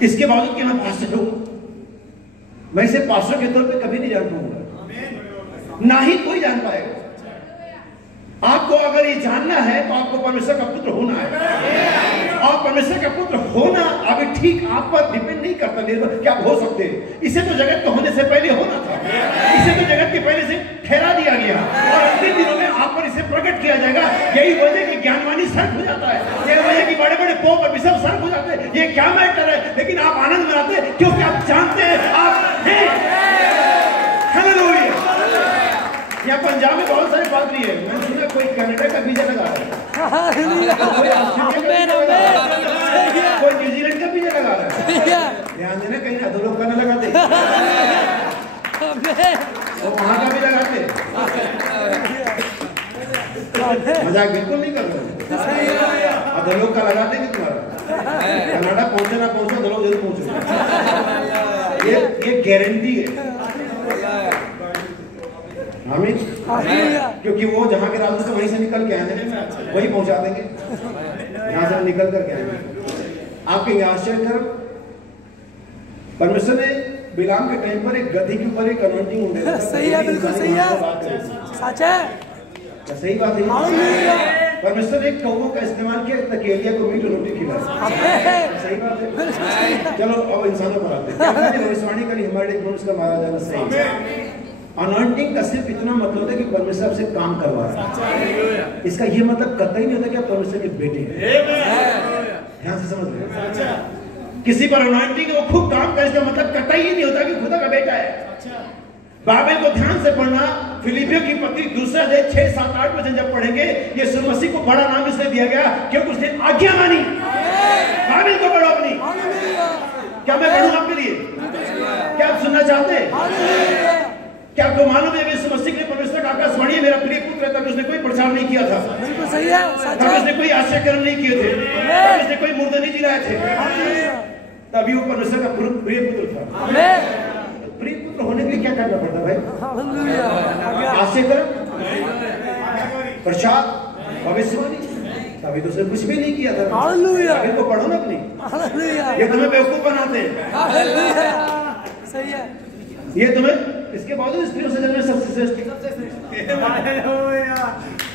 इसके बावजूद कि मैं पास्टर हूं, मैं इसे पास्टर के तौर पे कभी नहीं जान पाऊंगा, ना ही कोई जान पाएगा। आप आपको अगर ये जानना है तो आपको परमेश्वर का पुत्र होना है। और परमेश्वर का पुत्र होना अभी ठीक आप पर डिपेंड नहीं करता निर्भर कि आप हो सकते हैं। इसे तो जगत के होने से पहले होना था, इसे तो जगत के पहले से ठहरा दिया गया और अंतिम दिनों में आप पर इसे प्रकट किया जाएगा। यही वजह कि ज्ञानवानी सर्प हो जाता है, यही वजह कि बड़े बड़े पोप और बिशप सर्प हो जाते हैं। ये क्या मैटर है, लेकिन आप आनंद मनाते हैं क्योंकि आप जानते हैं आप हैं। हालेलुया। यहाँ पंजाब में बहुत सारे पादरी है, मैंने सुना कोई कनाडा का वीजा लगा रहा है, कोई न्यूजीलैंड का वीजा लगा रहा है। ध्यान देना कहीं अधोलोक का न लगाते, तो वहां का भी लगाते। मजाक बिल्कुल नहीं कर रहे, अधोलोक का लगा देंगे तुम्हारा। कनाडा पहुंचे ना पहुंचे, अधोलोक जरूर पहुंचे, ये गारंटी है। आमीन। क्योंकि वो जहाँ के रास्ते से वहीं से निकल के आए हैं, वहीं पहुंचा देंगे, यहाँ से निकल करके आएंगे। आपके आश्चर्य कर परमेश्वर ने बिलाम के टाइम पर एक गधी के ऊपर एक अनॉइंटिंग होने दिया। सही है, बिल्कुल सही है, सच है, सही बात है। परमेश्वर ने कौवों का इस्तेमाल किया तकेलिया को मीट रोटी खिलाया, सही बात है। चलो अब इंसानों पर आते हैं। भविष्यवाणी करी हमारे मनुष्य का मारा जाना सही। अनॉइंटिंग का सिर्फ इतना मतलब है कि परमेश्वर से काम करवा रहा है। इसका ये मतलब कतई नहीं होता कि आप परमेश्वर के बेटे हैं। ध्यान से समझ लो, किसी पर अनॉइंटिंग वो खूब काम करे, इसका मतलब कतई ही नहीं होता कि खुदा का बेटा है। बाइबल को ध्यान से पढ़ना, फिलिपियों की पत्री 2 अध्याय 6, 7, 8 वचन जब पढ़ेंगे, यीशु मसीह को बड़ा नाम इसलिए दिया गया क्योंकि उसने आज्ञा मानी। बाइबल को पढ़ो अपनी। क्या मैं पढ़ूं आपके लिए? क्या आप सुनना चाहते हैं? क्या आपको मालूम है यीशु मसीह ने परमेश्वर का आकाशवाणी है मेरा प्रिय पुत्र है, तभी उसने कोई प्रचार नहीं किया था, बिल्कुल सही है, सच तभी है, उसने कोई आश्चर्य कर्म नहीं किए थे, तभी उसने कोई मुर्दे नहीं जिलाए थे, तभी वो परमेश्वर का प्रिय पुत्र था। प्रिय पुत्र होने के लिए क्या करना पड़ता भाई? आश्चर्य कर्म, प्रचार, भविष्यवाणी, तभी तो उसने कुछ भी नहीं किया था। अभी तो पढ़ो ना अपनी, ये तुम्हें बेवकूफ बनाते हैं। सही है, ये तुम्हें इसके बावजूद स्त्रियों से जन्मे सबसे श्रेष्ठ,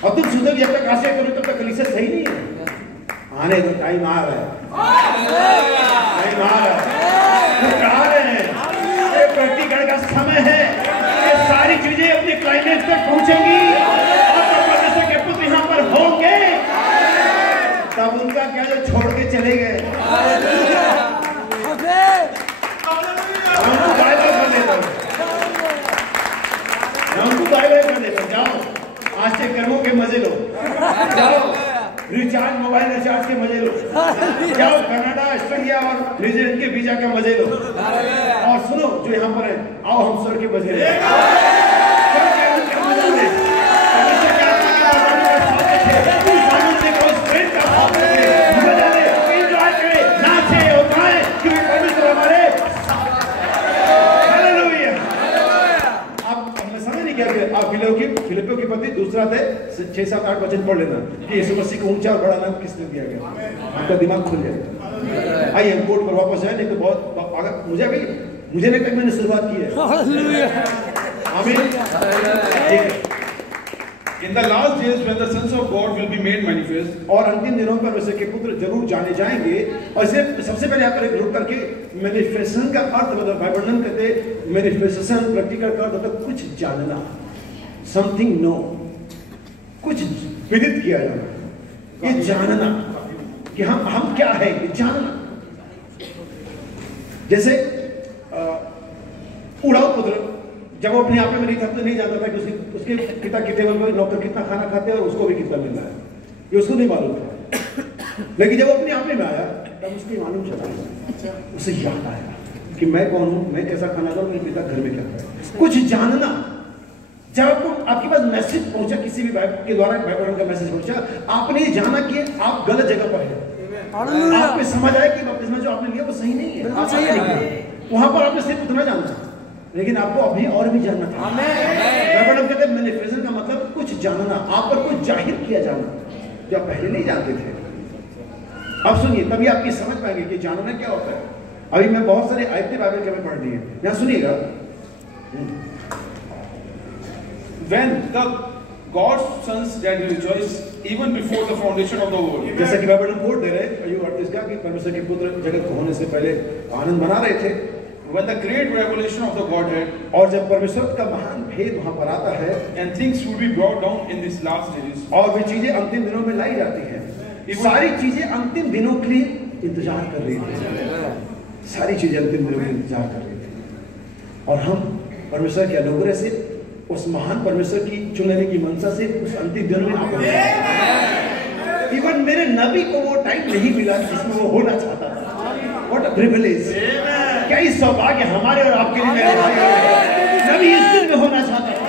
और तुम सुनोगे जब तक आशा करो तब तक कलीसिया सही नहीं है। आने दो, टाइम आ रहा है, टाइम आ रहा है, वो कहा रहे हैं ये प्रकटीकरण का समय है, ये सारी चीजें अपने क्लाइमेक्स तक पहुंचेंगी और जब परमेश्वर के पुत्र यहाँ पर होंगे तब उनका क्या जो छोड़ के चले गए। जाओ आज से कर्मों के मजे लो, जाओ रिचार्ज, मोबाइल रिचार्ज के मजे लो, जाओ कनाडा, ऑस्ट्रेलिया और न्यूजीलैंड के वीजा का मजे लो, और सुनो जो यहाँ पर है, आओ हम स्वर्ग के मजे लो। फिलिपियों की पत्री 2 अध्याय 6, 7, 8 वचन पढ़ लेना कि यीशु मसीह को ऊंचा और बड़ा नाम किसने दिया गया, आपका दिमाग खुल जाएगा। आइए हम कोर्ट पर वापस जाए, नहीं तो बहुत अगर मुझे नहीं तक मैंने शुरुआत की है। आमीन। In the last days when the sons of God will be made manifest, और अंतिम दिनों पर वैसे के पुत्र जरूर जाने जाएंगे। और इसे सबसे पहले यहाँ पर रुक करके मैनिफेस्टेशन का अर्थ मतलब वर्णन करते, मैनिफेस्टेशन प्रैक्टिकल का अर्थ कुछ जानना, समथिंग नो, कुछ विदित किया जाना, ये जानना कि हम क्या है, ये जानना। जैसे उड़ाऊ पुत्र जब वो अपने आप में नहीं था तो नहीं जानता था कि उसके पिता के टेबल पर नौकर कितना खाना खाते हैं और उसको भी कितना मिल रहा है, ये उसको नहीं मालूम था। लेकिन जब वो अपने आप में आया तब उसको मालूम चला, उसे याद आया कि मैं कौन हूं, मैं कैसा खाना खाऊं, मेरे पिता घर में क्या खाए। कुछ जानना। जब आपके पास मैसेज पहुंचा, किसी भी के द्वारा बाइबल का मैसेज पहुंचा, आपने जाना कि आप गलत जगह पर हैं। आपको समझ आया कि बपतिस्मा जो आपने लिया वो सही नहीं है, वहां पर आपने सिर्फ उतना जानना, लेकिन आपको अभी और भी जानना था। बाइबल कहते हैं मैनिफेस्टेशन का मतलब कुछ जानना, आप पर कुछ जाहिर किया जाना जो आप पहले नहीं जानते थे। अब सुनिए, तभी आपकी समझ पाएंगे कि जानना क्या होता है। अभी मैं बहुत सारे आयतें बाइबल के में पढ़ दी है, यहाँ सुनिएगा। When the God's sons that rejoice even before the foundation of the world. जैसा कि बाइबल में कोट दे रहे हैं, you इसका कि परमेश्वर के पुत्र जगत को होने से पहले आनंद मना रहे थे। When the great revelation of the Godhead, और जब परमेश्वर का महान भेद वहां पर आता है, and things will be brought down in these last days, और वे चीजें अंतिम दिनों में लाई जाती हैं, सारी चीजें अंतिम दिनों के लिए इंतजार कर रही थी, सारी चीजें अंतिम दिनों के लिए इंतजार कर रही थी, और हम परमेश्वर के अनुग्रह से उस महान परमेश्वर की चुनने की मनसा से उस अंतिम दिनों में आ गए। इवन मेरे नबी को वो टाइम नहीं मिला जिसमें वो होना चाहता था। What a privilege! क्या इस सौभाग्य हमारे और आपके लिए मेरे भाई, नबी इस दिन में होना चाहता था,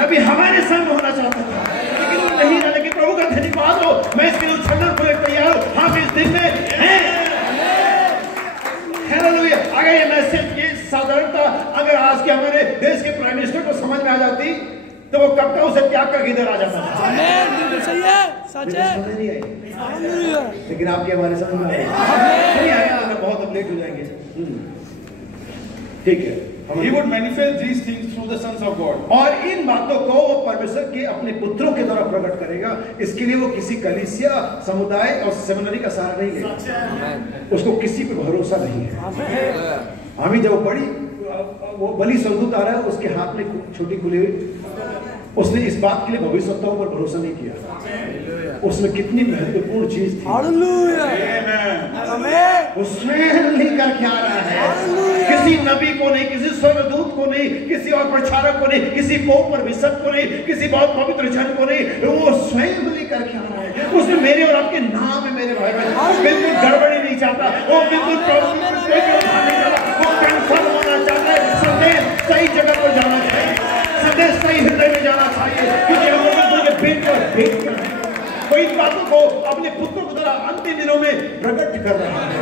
नबी हमारे संग होना चाहता था, लेकिन वो नहीं रहा। लेकिन प्रभु का धन्यवाद हो, मैं इसके लिए उछलने को तैयार हूँ। हम इस दिन में हैं। हालेलुया! अगर ये मैसेज की साधारणता अगर आज के हमारे देश के प्राइम मिनिस्टर को समझ में आ जाती, तो वो कब का उसे त्याग करके इधर आ जाता था। आमीन, सही है, सच है। समझ नहीं आई, हालेलुया। लेकिन आपके हमारे समझ में आ गई। नहीं आएगा तो बहुत अब लेट हो जाएंगे। ठीक है। He would manifest these things through the sons of God. और इन बातों को वो परमेश्वर के अपने पुत्रों के द्वारा प्रकट करेगा। इसके लिए वो किसी कलीसिया, समुदाय और सेमिनरी का सहारा नहीं लेगा। उसको किसी पे भरोसा नहीं है। हमें जब वो बलि संदूक आ रहा है, उसके हाथ में छोटी खुली हुई, उसने इस बात के लिए भविष्यवक्ताओं पर भरोसा नहीं किया। उसमें कितनी महत्वपूर्ण चीज थी। हालेलुया। उसमें लेकर क्या आ रहा है? किसी नबी को नहीं, किसी स्वर्गदूत को नहीं, किसी और प्रचारक को नहीं, किसी पोप और बिशप को नहीं, किसी बहुत पवित्र जन को नहीं, वो स्वयं लेकर क्या आ रहा है? उसने मेरे और आपके नाम है। मेरे भाई बहन, बिल्कुल गड़बड़ी नहीं चाहता, वो बिल्कुल वो कंफर्म होना चाहता है। संदेश सही जगह पर जाना चाहिए, संदेश सही हृदय में जाना चाहिए, क्योंकि हम लोगों के बेटियां वो इन बातों को अपने पुत्रों के द्वारा अंतिम दिनों में प्रकट कर रहा है।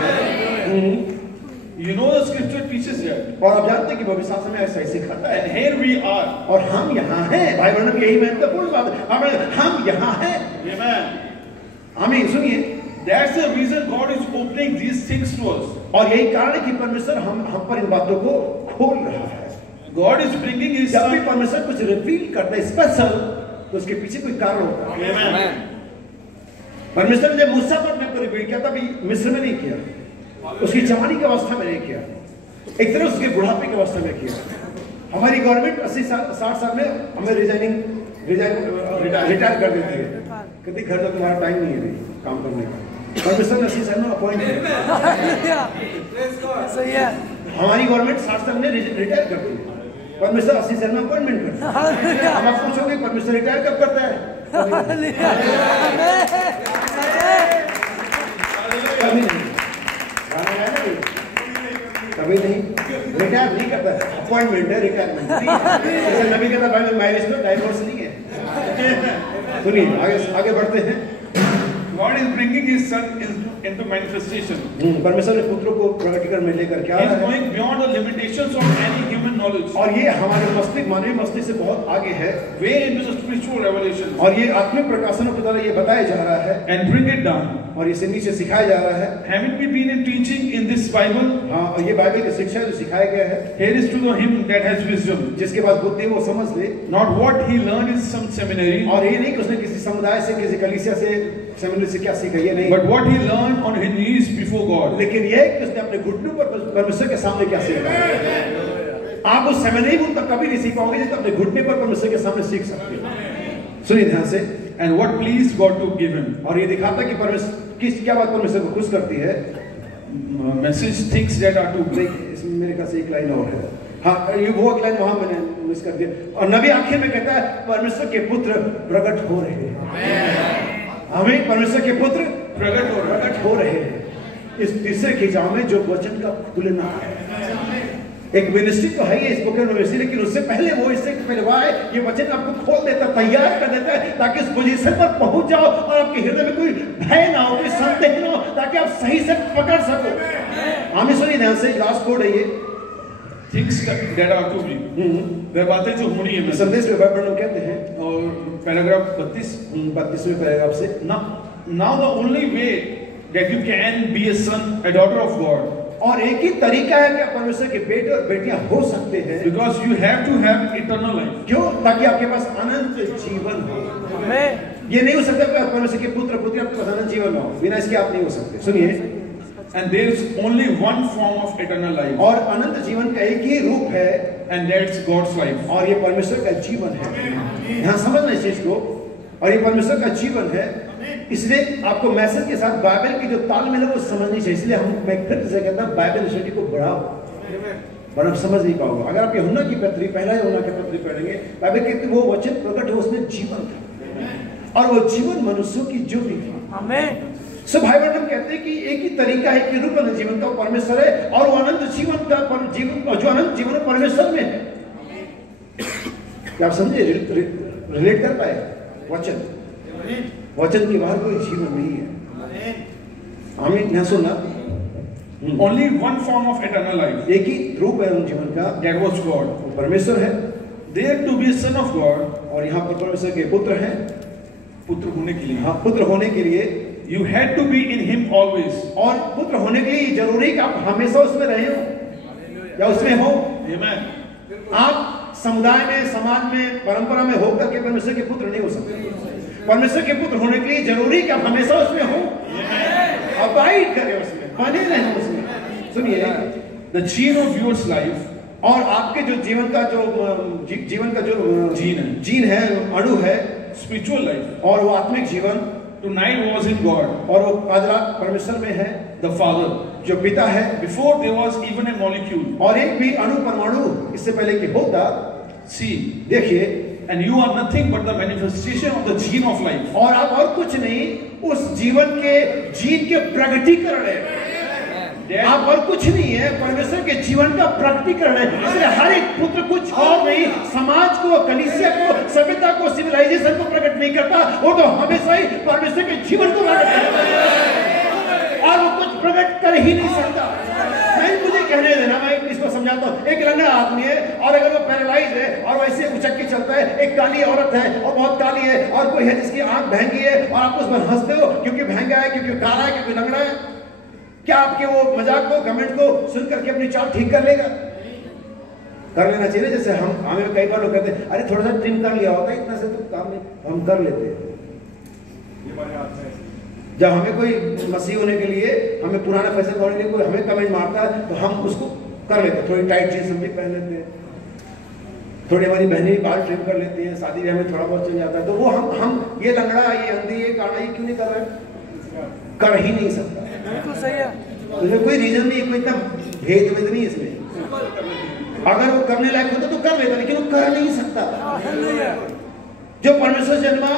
You know the scripture teaches that. और आप जानते हैं कि भविष्य शास्त्र में ऐसा ही सिखाता है। And here we are. और हम यहाँ हैं। भाई बहनों, यही महत्वपूर्ण बात है। हम यहाँ हैं। Amen. आमीन। सुनिए, that's the reason God is opening these things to us. और यही कारण है कि परमेश्वर हम पर इन बातों को खोल रहा है। God is bringing His जब भी Son. परमेश्वर कुछ रिवील करता है स्पेशल, तो उसके पीछे कोई कारण होता है। Amen. परमेश्वर ने मूसा पर अपने को रिवील किया था, अभी मिस्र में नहीं किया, उसकी जवानी की अवस्था में नहीं किया, एक तरह उसके बुढ़ापे की अवस्था में किया। हमारी गवर्नमेंट 80-60 साल में हमें रिटायर कर देती है, कहती घर तो तुम्हारा टाइम नहीं है अभी काम करने का। परमेश्वर ने 80 साल में अपॉइंट किया। सही है। हमारी गवर्नमेंट 60 साल में रिटायर करती है, परमेश्वर 80 साल में अपॉइंटमेंट करता है। हम आप पूछोगे परमेश्वर रिटायर कब करता है? कभी नहीं, कभी नहीं, रिटायर नहीं करता है, अपॉइंटमेंट है, रिटायरमेंट नहीं है। जैसे नबी कहता भाई मैरिज में डाइवोर्स नहीं है। सुनिए, आगे बढ़ते हैं। God is bringing His Son into manifestation. परमेश्वर ने पुत्रों को प्रकटीकरण में लेकर क्या He is going beyond the limitations of any human knowledge. और ये हमारे मस्तिष्क, मानवीय मस्तिष्क से बहुत आगे है, way into the spiritual revelation. और ये आत्मिक प्रकाशनों के द्वारा ये बताया जा रहा है and bring it down. और इसे नीचे सिखाया जा रहा है। Haven't we been in teaching in this Bible? हाँ, और ये बाइबल की शिक्षा जो सिखाया गया है, Here is to the him that has wisdom. जिसके पास बुद्धि वो समझ ले। Not what he learned in some seminary, और ये नहीं कि उसने किसी समुदाय से, किसी कलीसिया से, सेमिनरी से क्या सीखा, ये नहीं, but what he learned on his knees before God. लेकिन ये कि उसने अपने घुटनों पर परमेश्वर के सामने क्या सीखा। आप उस सेमिनरी में तक कभी नहीं सीख पाओगे जब अपने घुटने पर परमेश्वर के सामने सीख सकते हो। सुनिए ध्यान से। And what pleased God to give him. और ये दिखाता कि परमेश्वर क्या बात परमेश्वर को खुश करती है। Message things that are to break. इसमें मेरे ख्याल से एक लाइन और है। हाँ, ये वो एक लाइन वहां मैंने मिस कर दिया। और नबी आखिर में कहता है परमेश्वर के पुत्र प्रकट हो रहे हैं। हमें परमेश्वर के पुत्र प्रकट हो रहे हैं। इस तीसरे खिंचाव में जो वचन का खुलना है, एक मिनिस्ट्री तो है ये स्पोकन मिनिस्ट्री, लेकिन उससे पहले वो इससे पहले ये वचन आपको खोल देता, तैयार कर देता है, ताकि इस पोजीशन पर पहुंच जाओ और आपके हृदय में कोई भय ना हो, कोई संदेह ना हो, ताकि आप सही से पकड़ सको। हमें सुनिए ध्यान से, लास्ट कोड है ये, things that are to be. वह बातें जो होनी है। संदेश में बाइबल में कहते हैं, और पैराग्राफ 32वें पैराग्राफ से, now the only way that you can be a son, a daughter of God, और एक ही तरीका है कि आप परमेश्वर के बेटे और बेटियां हो सकते हैं। Because you have to have eternal life. क्यों? ताकि आपके पास अनंत जीवन हो। आमेन। ये नहीं हो सकता कि परमेश्वर के पुत्र पुत्री आपके पास अनंत जीवन हो, बिना इसके आप नहीं हो सकते। सुनिए, And there is only one form of eternal life. और अनंत जीवन का एक ही रूप है, And that's God's life. और ये परमेश्वर का जीवन है। यहाँ समझना इस चीज को, और ये परमेश्वर का जीवन है। इसलिए आपको मैसेज के साथ बाइबल की जो तालमेल है वो समझनी चाहिए। इसलिए मैं फिर से कहता हूँ, बाइबल स्टडी को बढ़ाओ, वरना आप समझ नहीं पाओगे। अगर आप यूहन्ना की पत्री, पहला यूहन्ना की पत्री पढ़ेंगे, बाइबल कहती है वो वचन प्रकट हो, उसमें जीवन था, और वो जीवन मनुष्यों की ज्योति थी। आमेन। सो भाई बहन, हम कहते हैं कि एक ही तरीका है कि रूप अनंत जीवन का परमेश्वर है, और वो अनंत जीवन का जीवन, जो अनंत जीवन परमेश्वर में है। क्या आप समझे? रिलेट कर पाए? वचन के बाहर कोई जीवन नहीं है। आमीन। यहाँ सुनना, Only one form of eternal life. एक ही रूप है उन जीवन का, That was God. वो परमेश्वर है, There to be a son of God. और यहाँ पर परमेश्वर के पुत्र हैं। पुत्र होने के लिए. हाँ, पुत्र होने के लिए You had to be in Him always. और पुत्र होने के लिए जरूरी कि आप हमेशा उसमें रहे हो या उसमें हो। Amen. आप समुदाय में, समाज में, परंपरा में होकर के परमेश्वर के पुत्र नहीं हो सकते। परमेश्वर के पुत्र होने के लिए जरूरी कि आप हमेशा उसमें हो, अबाइड करें उसमें, बने रहें उसमें। सुनिए, The gene of your life. और आपके जो जीवन का जो जीन है, अणु है, Spiritual life. और वो आत्मिक जीवन Tonight was in God. और वो आज रात परमेश्वर में है, The Father. जो पिता है। Before there was even a molecule. और एक भी अणु परमाणु इससे पहले कि होता, See. देखिए, And you are nothing but the manifestation of the gene of life. और आप और कुछ नहीं, उस जीवन के जीन के प्रगटीकरण है। आप और कुछ नहीं है, परमेश्वर के जीवन का प्रकटीकरण है। इसलिए हर एक पुत्र कुछ और नहीं, समाज को, कलीसिया को, सभ्यता को, सिविलाइजेशन को प्रकट नहीं करता, वो तो हमेशा ही परमेश्वर के जीवन को प्रकट करता है, और वो कुछ प्रकट कर ही नहीं सकता। मुझे कहने देना, मैं इसको समझाता हूँ। एक लंगड़ा आदमी है, और अगर वो पैरालाइज है और वैसे उचक के चलता है, एक काली औरत है और बहुत काली है, और कोई है जिसकी आंख भैंगी है, और आप उस पर हंसते हो क्योंकि भैंगा है, क्योंकि काला है, क्योंकि लंगड़ा है। क्या आपके वो मजाक को, कमेंट को सुन करके अपनी चाल ठीक कर लेगा? कर लेना चाहिए। जैसे हमें कई बार लोग कहते हैं, अरे थोड़ा सा ट्रिम कर लिया होता है, इतना से तो काम हम कर लेते हैं। जब हमें कोई मसीह होने के लिए, हमें पुराना फैशन होने के लिए कोई हमें कमेंट मारता है, तो हम उसको कर लेते हैं। थोड़ी टाइट जींस हम भी पहन लेते हैं, थोड़ी हमारी बहनें भी बाल ट्रिम कर लेती हैं, शादी ब्याह में थोड़ा बहुत चल जाता है। तो वो हम ये लंगड़ा, ये अंधी, ये काला, ये क्यों नहीं कर रहे? कर ही नहीं सकता। बिल्कुल सही है। तो कोई रीजन नहीं, कोई इतना भेद नहीं इसमें। अगर वो करने लायक होता तो कर लेता, लेकिन वो कर नहीं सकता। जो परमेश्वर जन्मा,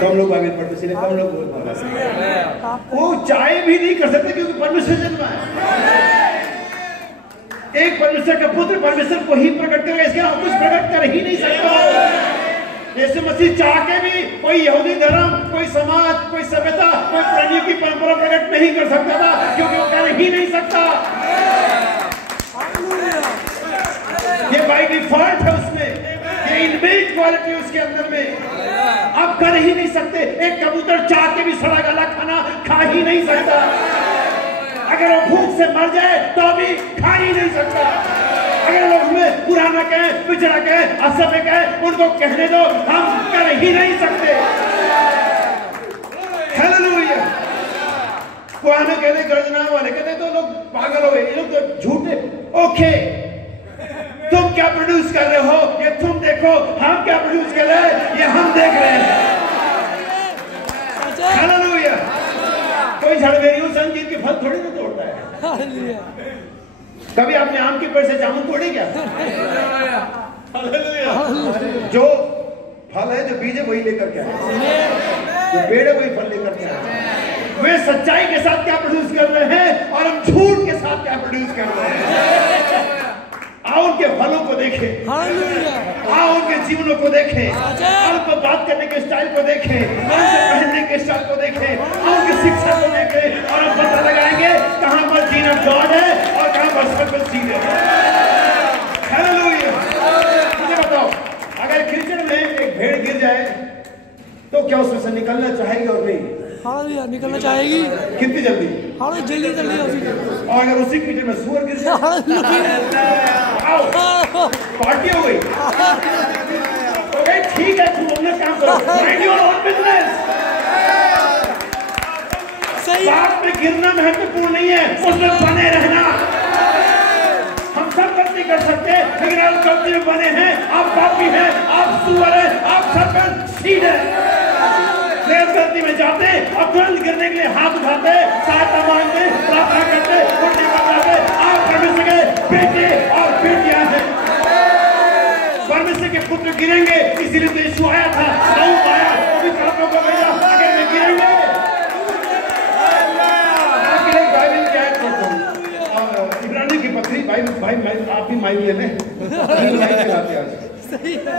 कम लोग बाइबल पढ़ते, इसलिए कम लोग वो चाहे भी नहीं कर सकते, क्योंकि परमेश्वर जन्मा है। एक परमेश्वर का पुत्र परमेश्वर को ही प्रकट करेगा, इसके अलावा कुछ प्रकट कर ही नहीं सकता। यीशु मसीह चाह के भी कोई यहूदी धर्म, कोई समाज, कोई सभ्यता, कोई प्राणी की परंपरा प्रकट नहीं कर सकता था, क्योंकि वो कर ही नहीं सकता। ये बाय डिफॉल्ट है उसमें, ये इनबिल्ट क्वालिटी उसके अंदर में। आप कर ही नहीं सकते। एक कबूतर चाह के भी सड़ा गला खाना खा ही नहीं सकता। अगर वो भूख से मर जाए तो भी खा ही नहीं सकता। अगर लोग हमें पुराना कहें, पिछड़ा कहें, असभ्य कहें, उनको कहने दो, हम कर ही नहीं सकते। हालेलुया। वो हमें कहते गर्जना वाले कहते तो लोग पागल हो गए, ये लोग तो झूठे। ओके, तुम क्या प्रोड्यूस कर रहे हो ये तुम देखो, हम क्या प्रोड्यूस कर रहे हैं ये हम देख रहे हैं। हालेलुया। कोई झड़बेरियों संगीत के फल थोड़ी ना तोड़ता है। कभी आपने आम के पेड़ से जामुन तोड़े क्या? जो फल है, जो बीज है, वही लेकर के आए, जो पेड़ है वही फल लेकर के आए। वे सच्चाई के साथ क्या प्रोड्यूस कर रहे हैं और हम झूठ के साथ क्या प्रोड्यूस कर रहे हैं। आओ उनके फलों को देखें, आओ उनके जीवनों को देखें, आओ उनको बात करने के स्टाइल को देखें, उनके पहनने के स्टाइल को देखें, आओ उनकी शिक्षा को देखें, और हम पता लगाएंगे कहां पर जीन ऑफ गॉड है और कहां पर सर्कल जीन है। हालेलुया। मुझे बताओ, अगर कीचड़ में एक भेड़ गिर जाए तो क्या उसमें से निकलना चाहेगी और नहीं? हालेलुया निकलना चाहेगी। कितनी जल्दी? हाले जल्दी जल्दी उसी और अगर उसी कीचड़ में सुअर गिर जाए, पार्टी हो गई। ओके ठीक है, तुम अपना काम करो, माइंड योर ओन बिजनेस। सही पाप में गिरना महत्वपूर्ण नहीं है, उसमें बने रहना। हम सब गलती कर सकते हैं, लेकिन आप गलती में बने हैं। आप पापी हैं, आप सुअर हैं, आप सर्पेंट सीड हैं। गलती में जाते और तुरंत गिरने के लिए हाथ उठाते, सहायता मांगते, प्रार्थना करते, उल्टी पकड़ाते। आप परमेश्वर के बेटे और बेटियां हैं। परमेश्वर के पुत्र गिरेंगे, इसीलिए तो यीशु आया था, दाऊद आया, पवित्र आत्मा को भेजा, अगर मैं गिरेंगे। आपके लिए बाइबल क्या है? इब्रानी की पत्री, भाई आप भी माइक ले लें, माइक चलाते आज। सही है।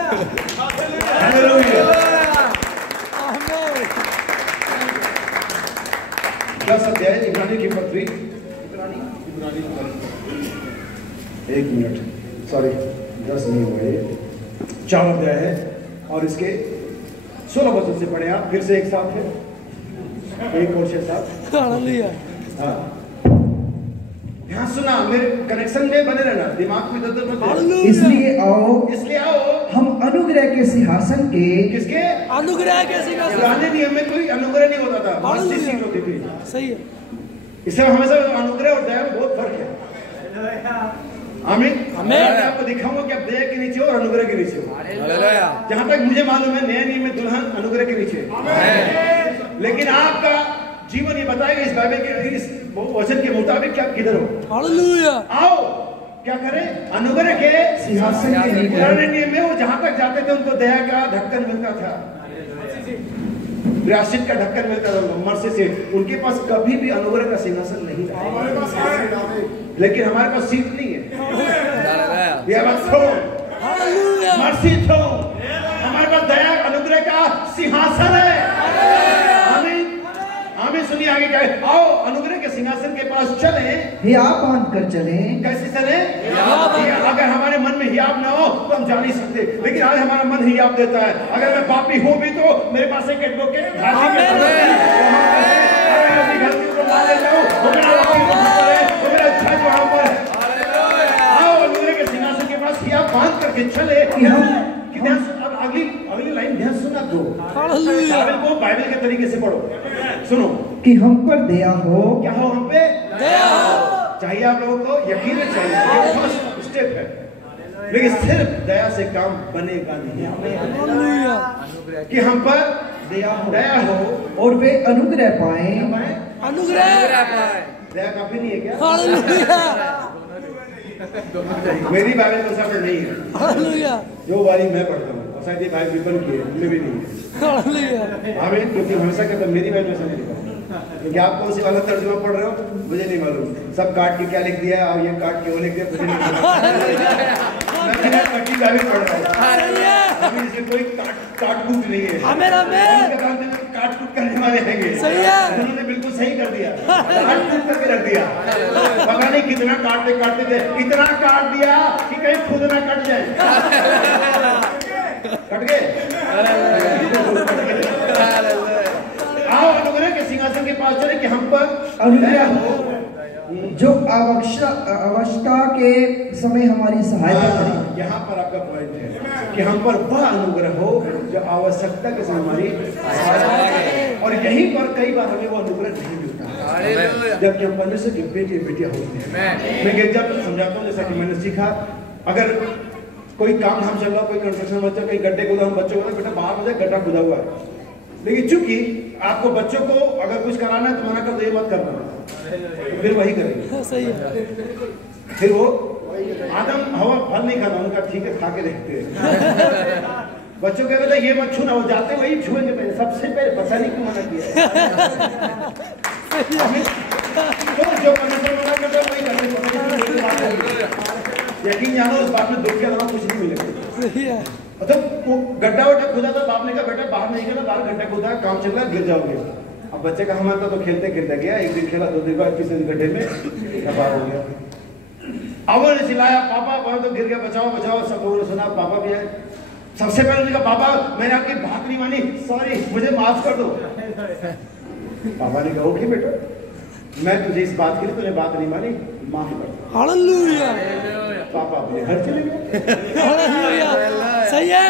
हालेलुया। 10 अध्याय इब्रानी की पत्री, एक मिनट, सॉरी 10 नहीं हुआ, ये 4 अध्याय है और इसके 16 वचन से पढ़े आप फिर से एक साथ है, एक और 6-7। हालेलुया। हाँ, ध्यान सुना, मेरे कनेक्शन में बने रहना, दिमाग में इधर उधर। इसलिए आओ हम अनुग्रह के सिंहासन के, किसके? अनुग्रह के सिंहासन। पुराने नियम में कोई अनुग्रह नहीं होता था, मर्सी सीट होती थी। सही है। इससे हमेशा अनुग्रह और दया में बहुत फर्क है। आमीन। मैं आपको दिखाऊंगा कि आप दया के नीचे हो और अनुग्रह के नीचे हो। जहां तक मुझे मालूम है, नए नियम में दुल्हन अनुग्रह के नीचे है, लेकिन आपका जीवन ये बताएगा इस बाइबल के इस वचन के मुताबिक कि आप किधर हो। हालेलुया। आओ क्या करें? अनुग्रह के सिंहासन के नीचे। पुराने नियम में वो जहां तक जाते थे उनको दया का ढक्कन मिलता था, प्रायश्चित का ढक्कन मिलता था, मर्सी से। उनके पास कभी भी अनुग्रह का सिंहासन नहीं था, लेकिन हमारे पास सीट नहीं है। मर्सी थ्रोन, हमारे पास दया अनुग्रह का सिंहासन है। हमें सुनिए आगे क्या है। आओ अनुग्रह के सिंहासन के पास चले, हियाव बांध कर चले। कैसे चले? अगर हमारे मन में हियाव ना हो तो हम जा नहीं सकते, लेकिन आज हमारा मन हियाव देता है। अगर मैं पापी हूँ भी तो मेरे पास एक एडवोकेट आओ अनुग्रह के सिंहासन के पास हियाव बांध करके चले। अगली लाइन ध्यान सुना दो, बाइबल के तरीके से पढ़ो, सुनो। कि हम पर दया हो। क्या हो? हम पे दया हो। चाहिए आप लोगों को, यकीन चाहिए, ये फर्स्ट स्टेप है, लेकिन सिर्फ दया से काम बनेगा नहीं। हालेलुया। कि हम पर दया हो और वे अनुग्रह पाए। अनुग्रह दया काफी नहीं है क्या? हालेलुया। मेरी बाइबल के साथ नहीं है, हालेलुया। जो वाली मैं पढ़ता हूँ, और शायद ये बाइबल विपन की है, उनमें भी नहीं है। हालेलुया। आमीन। क्योंकि हमेशा कहता मेरी बाइबल में नहीं लिखा, क्योंकि आप कौन सी वाला तर्जुमा पढ़ रहे हो मुझे नहीं मालूम। सब काट के क्या लिख दिया और ये काट के वो लिख दिया, मुझे नहीं मालूम। मैं बिना कटी बाइबल पढ़ रहा हूँ, अभी इसमें कोई काट कूट नहीं है। आमीन आमीन। काट कूट करने वाले हैं, सही है। उन्होंने बिल्कुल सही कर दिया, काट कूट करके रख दिया। पता नहीं कितना काटते थे, इतना काट दिया कि कहीं खुद ना कट जाए। कट गए। आओ अनुग्रह के सिंहासन के पास चले कि हम पर अनुग्रह हो, जो आवश्यकता के समय हमारी सहायता करे। यहाँ पर आपका पॉइंट है कि हम पर वह अनुग्रह हो जो आवश्यकता के समय हमारी सहायता करे। और यहीं पर कई बार हमें वो अनुग्रह नहीं मिलता, जबकि हम परमेश्वर के बेटे बेटियां होते हैं। मैं गिरजा पर समझाता हूँ, जैसा कि मैंने सीखा, अगर कोई काम धाम चल रहा, कोई कंस्ट्रक्शन बच्चा कहीं गड्ढे खुदा, हम बच्चों को बेटा बाहर हो जाए, गड्ढा खुदा हुआ है, लेकिन चूंकि आपको बच्चों को अगर कुछ कराना है तो मना कर दो, ये मत करना, तो फिर वही करेंगे। सही है। फिर वो आदम हवा फल नहीं खाना, उनका ठीक है खा के देखते हैं। बच्चों के कहते ये मत छूना, वो जाते वही छुएंगे पहले, सबसे पहले पता नहीं क्यों मना किया। तो जो परमेश्वर मना करता है वही करते। यकीन जानो उस बात में दुख के अलावा कुछ नहीं मिलेगा। सही है। तो वो गड्ढा वड्ढा खुदा था, बाप ने कहा बेटा बाहर नहीं खेला, बाहर गड्ढा खुदा, काम चल रहा है, गिर जाओगे। अब बच्चे का हमारा तो खेलते खेलते गया, एक दिन खेला, 2 दिन बाद किसी गड्ढे में बाहर हो गया। अब उन्होंने चिल्लाया पापा वहां तो गिर गया, बचाओ बचाओ। सब लोगों ने सुना, पापा भी है। सबसे पहले उन्होंने कहा पापा मैंने आपकी बात नहीं मानी, सॉरी मुझे माफ कर दो। पापा ने कहा ओके बेटा, मैं तुझे इस बात के लिए तूने बात नहीं मानी, माफ कर। हालेलुया, पापा अपने घर चले गए। हालेलुया, सही है,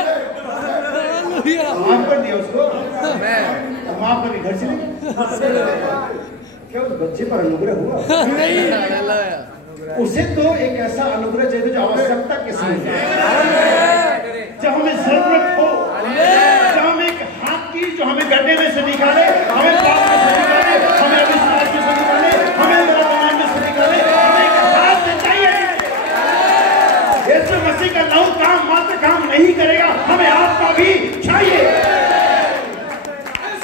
हालेलुया, माफ कर दिया उसको, माफ करके घर चले गए। क्या उस बच्चे पर अनुग्रह हुआ? नहीं, उसे तो एक ऐसा अनुग्रह चाहिए जो आवश्यकता के समय, जब हमें जरूरत हो, जब हम एक हाथ की जो हमें गड्ढे में से निकाले, हमें पाप में से निकाले, हमें अविश्वास में से निकाले, हमें गुनाह में से निकाले, हमें एक हाथ से चाहिए। यीशु मसीह का लहू काम मात्र काम नहीं करेगा, हमें आत्मा भी चाहिए।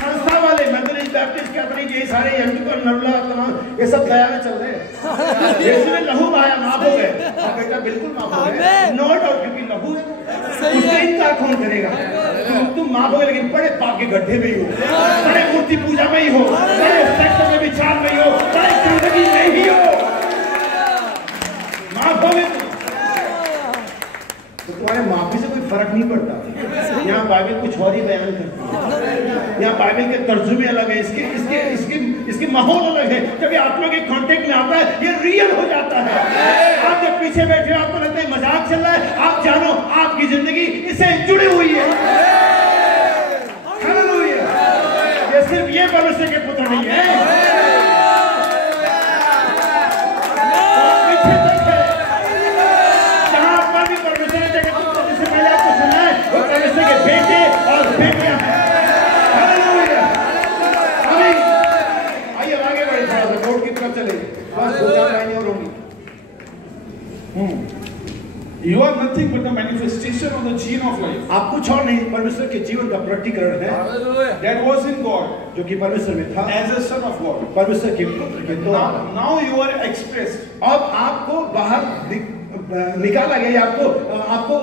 संस्था वाले मेथोडिस्ट बैप्टिस्ट कैथोलिक ये सारे यंत्र नवला तमाम ये सब दया में चल रहे हैं। यीशु ने लहू बहाया, माफ हो गए। हाँ बेटा बिल्कुल माफ हो गए, नो डाउट, क्योंकि लहू है। उसका इनकार कौन करेगा? तुम माफ हो गए, लेकिन बड़े पाप के गड्ढे में ही हो, बड़े मूर्ति पूजा में ही हो, बड़े सेक्स में विचार में ही हो, बड़े जिंदगी में ही हो, माफ हो गए तो तुम्हारे माफी से कोई फर्क नहीं पड़ता। यहाँ बाइबल कुछ और ही बयान करती है, यहाँ बाइबल के तर्जुमे अलग है, इसके माहौल अलग है। जब ये आत्मा के कांटेक्ट में आता है, ये रियल हो जाता है। आप जब पीछे बैठे हो, आपको लगता है मजाक चल रहा है, आप जानो आपकी जिंदगी इससे जुड़ी हुई है। हालेलुया, ये सिर्फ ये परमेश्वर के पुत्र नहीं है, के बेटे और बेटियां हैं। हालेलुया, आमीन। आइए आगे बढ़े, थोड़ा सा कोर्ट की तरफ चले, बस 2-4 लाइनें और होंगी। You are nothing but the manifestation of the gene of life. आप कुछ और नहीं, परमेश्वर के जीवन का प्रकटीकरण है। That was in God, जो कि परमेश्वर में था, as a son of God. परमेश्वर के पुत्र के तौर। Now you are expressed. अब आपको बाहर निकाला गया, आपको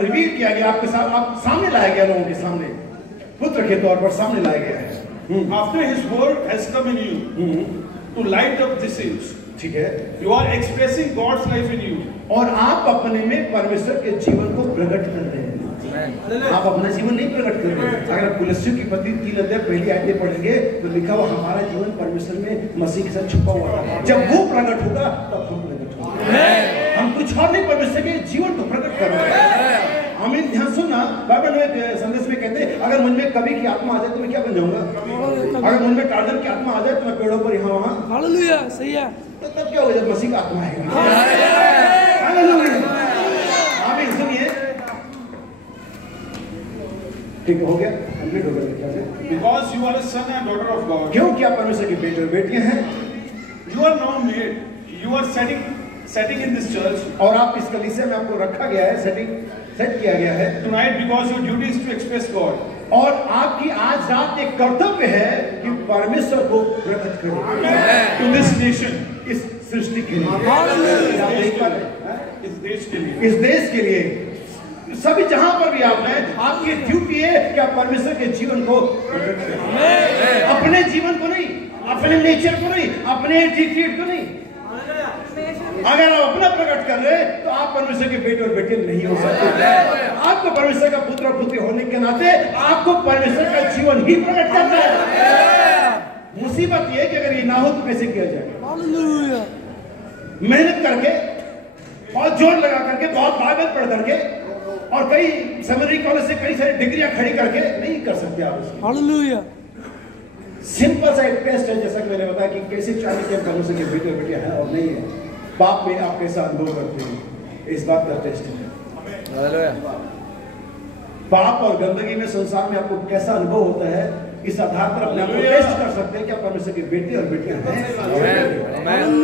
रिवील किया गया, आपके साथ आप सामने लाया गया, लोगों के सामने पुत्र के तौर पर सामने लाया गया है। After His word has come in you to light up this age, ठीक है, you are expressing God's life in you. और आप अपने में परमेश्वर के जीवन को प्रकट कर रहे हैं। आप अपना जीवन नहीं प्रकट कर रहे हैं। अगर आप कुलस्सियों की पत्री 3 अध्याय पहली आयतें पढ़ेंगे तो लिखा हुआ हमारा जीवन परमेश्वर में मसीह के साथ छुपा हुआ था। जब वो प्रकट होगा तब हम प्रकट होंगे। हम कुछ और नहीं, परमेश्वर के जीवन को प्रकट कर रहे हैं। आमीन। ध्यान सुनना, बाइबल में संदेश में कहते हैं, अगर मुझ में कवि की आत्मा आ जाए तो मैं क्या बन जाऊंगा? अगर मुझ में टार्जन की आत्मा आ जाए तो मैं पेड़ों पर यहाँ वहाँ। हालेलुया, सही है। तो तब क्या होगा जब मसीह का आत्मा आएगा? हालेलुया, आमीन। सुनिए, ठीक हो गया, कंप्लीट हो गया। Because you are a son and daughter of God. क्यों? क्या परमेश्वर के बेटे और बेटियां हैं? You are now made. You are setting in this church. और आप इस कलीसिया में आपको रखा गया है, सेट किया गया है tonight because your duty is to express God. और आपकी आज रात एक कर्तव्य है कि परमेश्वर को प्रकट करें To this nation. इस सृष्टि के लिए, इस देश के लिए, सभी जहां पर भी आप हैं, आपकी ड्यूटी है कि आप परमेश्वर के जीवन को प्रकट करें। अपने जीवन को नहीं, अपने नेचर को नहीं, अपने एटीट्यूड को नहीं। अगर आप अपना प्रकट कर रहे हैं तो आप परमेश्वर के बेटे और बेटे नहीं हो सकते। आपको परमेश्वर का पुत्र और पुत्री होने के नाते आपको परमेश्वर का जीवन ही प्रकट करना है। मुसीबत यह है कि अगर ये ना हो तो कैसे किया जाए? हालेलुया, मेहनत करके, बहुत जोर लगा करके, बहुत बाइबल पढ़ करके और कई सेमिनरी कॉलेज से कई सारी डिग्रियां खड़ी करके नहीं कर सकते आप इसको। हालेलुया, सिंपल सा एक टेस्ट है, जैसा कि मैंने बताया कि कैसे चाहिए कि परमेश्वर के बेटे और बेटियां हैं और नहीं है। पाप में आप कैसा अनुभव करते हैं, इस बात का टेस्ट है। पाप और गंदगी में संसार में आपको कैसा अनुभव होता है, इस आधार पर अपने आप को टेस्ट कर सकते हैं कि आप परमेश्वर के बेटे और बेटियां हैं।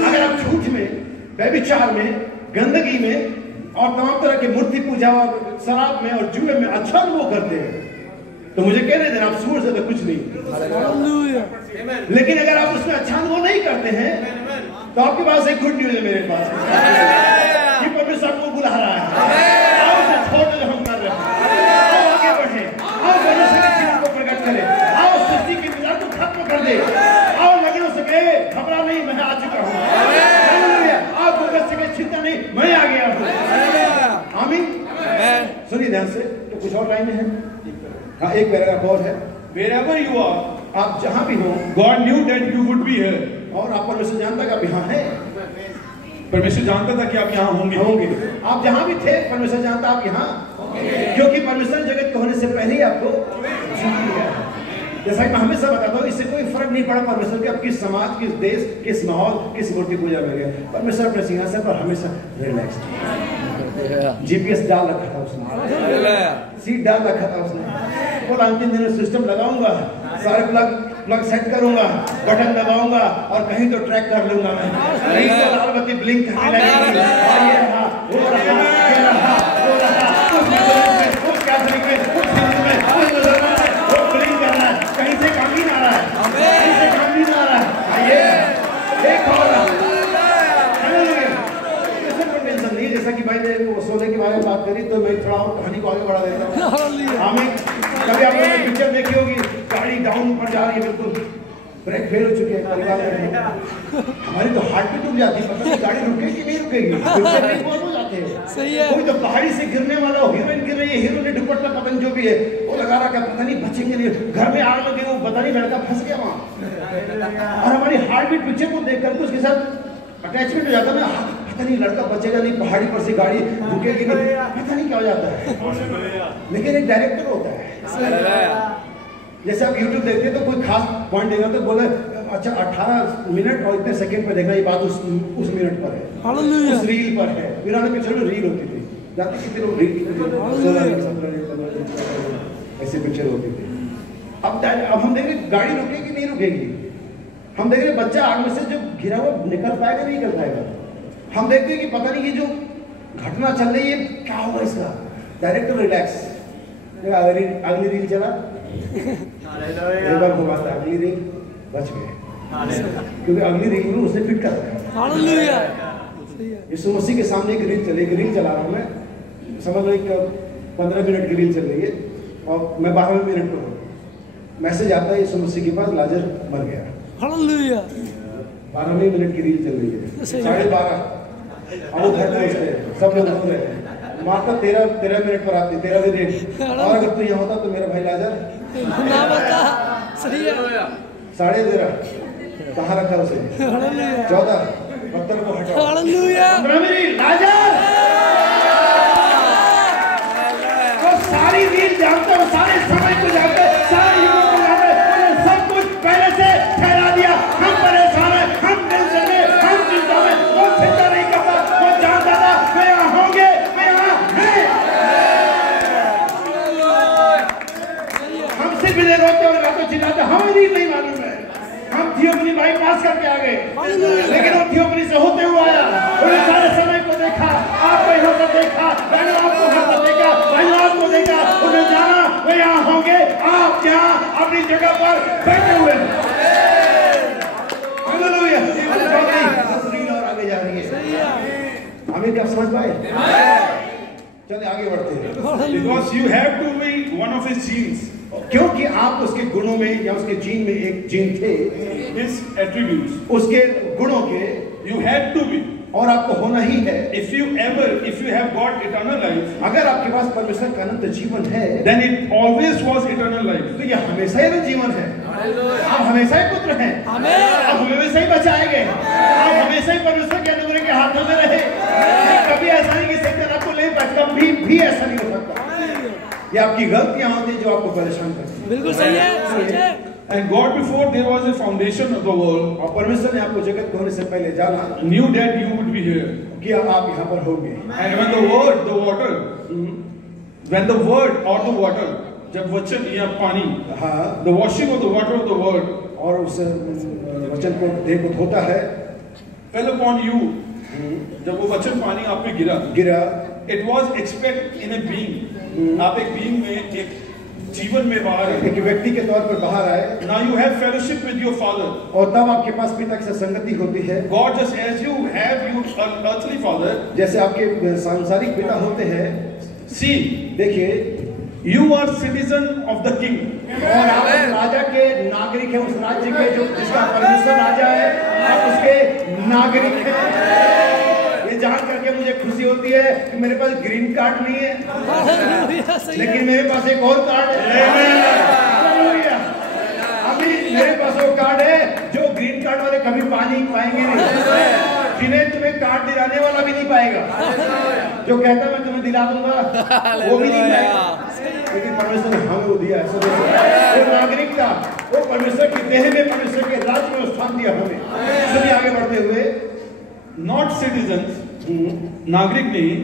अगर आप झूठ में, व्यभिचार में, गंदगी में और तमाम तरह के मूर्ति पूजा और शराब में और जुए में अच्छा अनुभव करते हैं तो मुझे कहने देना, आप सूर से तो कुछ नहीं। हालेलुया, लेकिन अगर आप उसमें अच्छा अनुभव नहीं करते हैं तो आपके पास एक गुड न्यूज है मेरे पास कि परमेश्वर आपको बुला रहा है। आओ उसे छोड़ दो जो हम कर रहे हैं, आओ आगे बढ़े, आओ परमेश्वर के जीवन को प्रकट करें, आओ सृष्टि की विचार को खत्म कर दे, आओ लगे हो सके घबरा नहीं, मैं आ चुका हूँ। आपको कर सके चिंता नहीं, मैं आ गया हूँ। आमीन। सुनिए ध्यान से, तो कुछ और लाइनें हैं। हाँ, एक पैराग्राफ और है। Wherever you are, आप जहां भी हो, God knew that you would be here. और आप परमेश्वर जानता कि आप यहाँ हैं, परमेश्वर जानता था कि आप यहाँ होंगे। आप जहां भी थे परमेश्वर जानता आप यहाँ, क्योंकि परमेश्वर जगत को होने से पहले ही आपको जान लिया। जैसा कि मैं हमेशा बताता हूँ, इससे कोई फर्क नहीं पड़ा परमेश्वर के अब किस समाज, किस देश, किस माहौल, किस मूर्ति पूजा में गया, परमेश्वर अपने सिंहासन पर हमेशा रिलैक्स। GPS डाल रखा था उसने, सीट डाल रखा था उसने, बोला अंतिम दिन सिस्टम लगाऊंगा, सारे प्लग सेट करूंगा, बटन दबाऊंगा और कहीं तो ट्रैक कर लूंगा मैं, कहीं तो लाल बत्ती ब्लिंक करने लगेगी, ये रहा, वो रहा, ये रहा, वो रहा, उस कैथोलिक में, उस हिंदू में, उस मुसलमान में, वो ब्लिंक कर रहा है, कहीं से काम ही ना आ रहा है, कहीं से काम ही ना आ रहा है, ये एक और टेंशन नहीं। जैसा कि भाई ने वो सोने के बारे में बात करी, तो मैं थोड़ा और कहानी को आगे बढ़ा देता हूँ। हमें कभी आप लोगों ने पिक्चर देखी होगी, गाड़ी डाउन पर जा रही है, बिल्कुल ब्रेक फेल हो चुके हैं, परिवार में हमारी तो हार्ट बीट रुक जाती है, पता नहीं गाड़ी रुकेगी कि नहीं रुकेगी, बहुत हो जाते हैं। सही है। कोई तो पहाड़ी से गिरने वाला हो, हीरोइन गिर रही है, हीरो ने दुपट्टा पता नहीं जो भी है वो लगा रहा, क्या पता नहीं बचेंगे नहीं, घर में आग लगे, वो पता नहीं लड़का फंस गया वहाँ, और हमारी हार्ट बीट पिक्चर को देख करके उसके साथ अटैचमेंट हो जाता है ना, पता नहीं लड़का बचेगा नहीं, पहाड़ी पर से गाड़ी रुकेगी नहीं, पता नहीं क्या हो जाता है। लेकिन एक डायरेक्टर होता है, जैसे आप YouTube देखते हैं तो कोई खास पॉइंट देगा तो बोले अच्छा 18 मिनट और इतने सेकंड पर देखना, ये बात उस मिनट पर है, उस रील पर है। पुराने पिक्चर में रील होती थी, जाते कितने लोग रील ऐसे पिक्चर होती थी। अब हम देख रहे गाड़ी रुकेगी नहीं रुकेगी, हम देख रहे बच्चा आग में से जो घिरा हुआ निकल पाएगा नहीं निकल पाएगा, हम देखते हैं कि पता नहीं ये जो घटना चल रही है क्या होगा इसका। डायरेक्टर रिलैक्स, अगली रील चला, एक बार वो बात अगली रील बच गए, क्योंकि अगली रील में उसने फिट कर रखा है। यीशु मसीह के सामने एक रील चला रहा हूँ मैं, समझ लो एक 15 मिनट की रील चल रही है और मैं 12वें मिनट पर हूँ, मैसेज आता है यीशु मसीह के पास लाजर मर गया। 12वें मिनट की रील चल रही है, 12:30 और घर पहुंचते हैं, सब लोग घूम रहे हैं, माता 13 मिनट पर आती, 13 मिनट, और अगर तू यहाँ होता तो मेरा भाई लाजर सही है। 13:30 कहाँ रखा उसे, 14 पत्थर को हटाओ, 15 मिनट लाजर। तो सारी रील जानते हो, सारे समय को जानते हो, सारे युगों को जानते हो, सब कुछ पहले से ठहरा दिया। हम परेशान है, हम टेंशन में, हम चिंता में, वो चिंता नहीं करता, वो जानता था मैं यहाँ होंगे, मैं यहाँ है। हम सिर्फ इन्हें रोते और गाते चिल्लाते, हमें नहीं मालूम है, हम थियोफनी बाईपास करके आ गए, लेकिन वो थियोफनी से होते हुए आया, उन्हें सारे समय को देखा, आपको यहाँ पर देखा, मैंने आपको यहाँ पर देखा, मैंने आपको देखा, उन्हें जाना वे यहाँ होंगे, आप यहाँ अपनी जगह पर बैठे हुए हैं। हालेलुया। और आगे जा रही है, हमें क्या समझ पाए? चलिए आगे बढ़ते हैं। Because you have to be one of his genes. क्योंकि आप उसके गुणों में या उसके जीन में एक जीन थे, His attributes. उसके गुणों के, You had to be. और आपको होना ही है। If you have got eternal life, अगर आपके पास परमेश्वर का अनंत जीवन है, then it always was eternal life. तो ये हमेशा ही अनंत जीवन है। आप हमेशा ही पुत्र हैं, आप हमेशा ही बचाए गए, आप हमेशा ही परमेश्वर के अनुग्रह के हाथों में रहे। कभी ऐसा नहीं कि शैतान आपको ले पाएगा, कभी ऐसा नहीं हो सकता। ये आपकी गलतियां होती हैं जो आपको परेशान करती हैं। बिल्कुल सही है। And God, before there was a foundation of the world, और परमेश्वर ने आपको जगत को होने से पहले जाना, knew that you would be here. कि आप यहाँ पर होंगे। And when the word, the water, when the word or the water, जब वचन या पानी, हाँ, the washing of the water of the word, और उस वचन को देह को धोता है, fell upon you, जब वो वचन पानी आप पे गिरा, it was expect in a being, आप एक being में, एक जीवन में बाहर है, एक व्यक्ति के तौर पर बाहर आए। Now you have fellowship with your father, और तब आपके पास पिता की संगति होती है। God just as you have your earthly father, जैसे आपके सांसारिक पिता होते हैं। see, देखिए, you are citizen of the king, और आप उस राजा के नागरिक हैं, उस राज्य के जो जिसका परमेश्वर राजा है, आप उसके नागरिक हैं। ये जान करके मुझे खुशी होती है कि मेरे पास ग्रीन कार्ड नहीं है, लेकिन मेरे पास एक और कार्ड है। अभी मेरे पास वो कार्ड है जो ग्रीन कार्ड वाले कभी पाएंगे नहीं, जिन्हें तुम्हें कार्ड दिलाने वाला भी नहीं पाएगा। जो कहता मैं तुम्हें दिला दूंगा वो भी नहीं पाएगा, लेकिन परमेश्वर ने हमें वो दिया है। वो नागरिकता, वो परमेश्वर की देह में, परमेश्वर के राज्य में स्थान दिया हमें। चलिए आगे बढ़ते हुए, नॉट सिटीजन्स, नागरिक नहीं,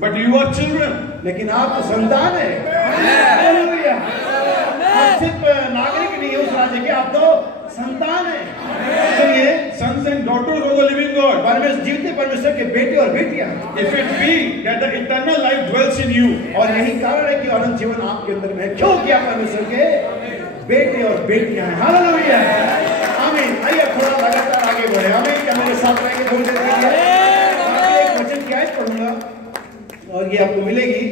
बट यू आर चिल्ड्रन, लेकिन आप तो संतान है। हालेलुया। आप सिर्फ नागरिक नहीं है उस राज्य के, आप तो संतान है। सुनिए, sons and daughters of the living God. परमेश्वर, जीवते परमेश्वर के बेटे और बेटियां। If it be that the eternal life dwells in you, और यही कारण है कि अनंत जीवन आपके अंदर में है, क्योंकि आप परमेश्वर के बेटे और बेटियां हैं। हालेलुया, आमीन। आइए थोड़ा लगातार आगे बढ़े। आमीन। क्या मेरे साथ रहेंगे थोड़ी देर के लिए? एक वचन की आयत पढ़ूंगा और ये आपको मिलेगी,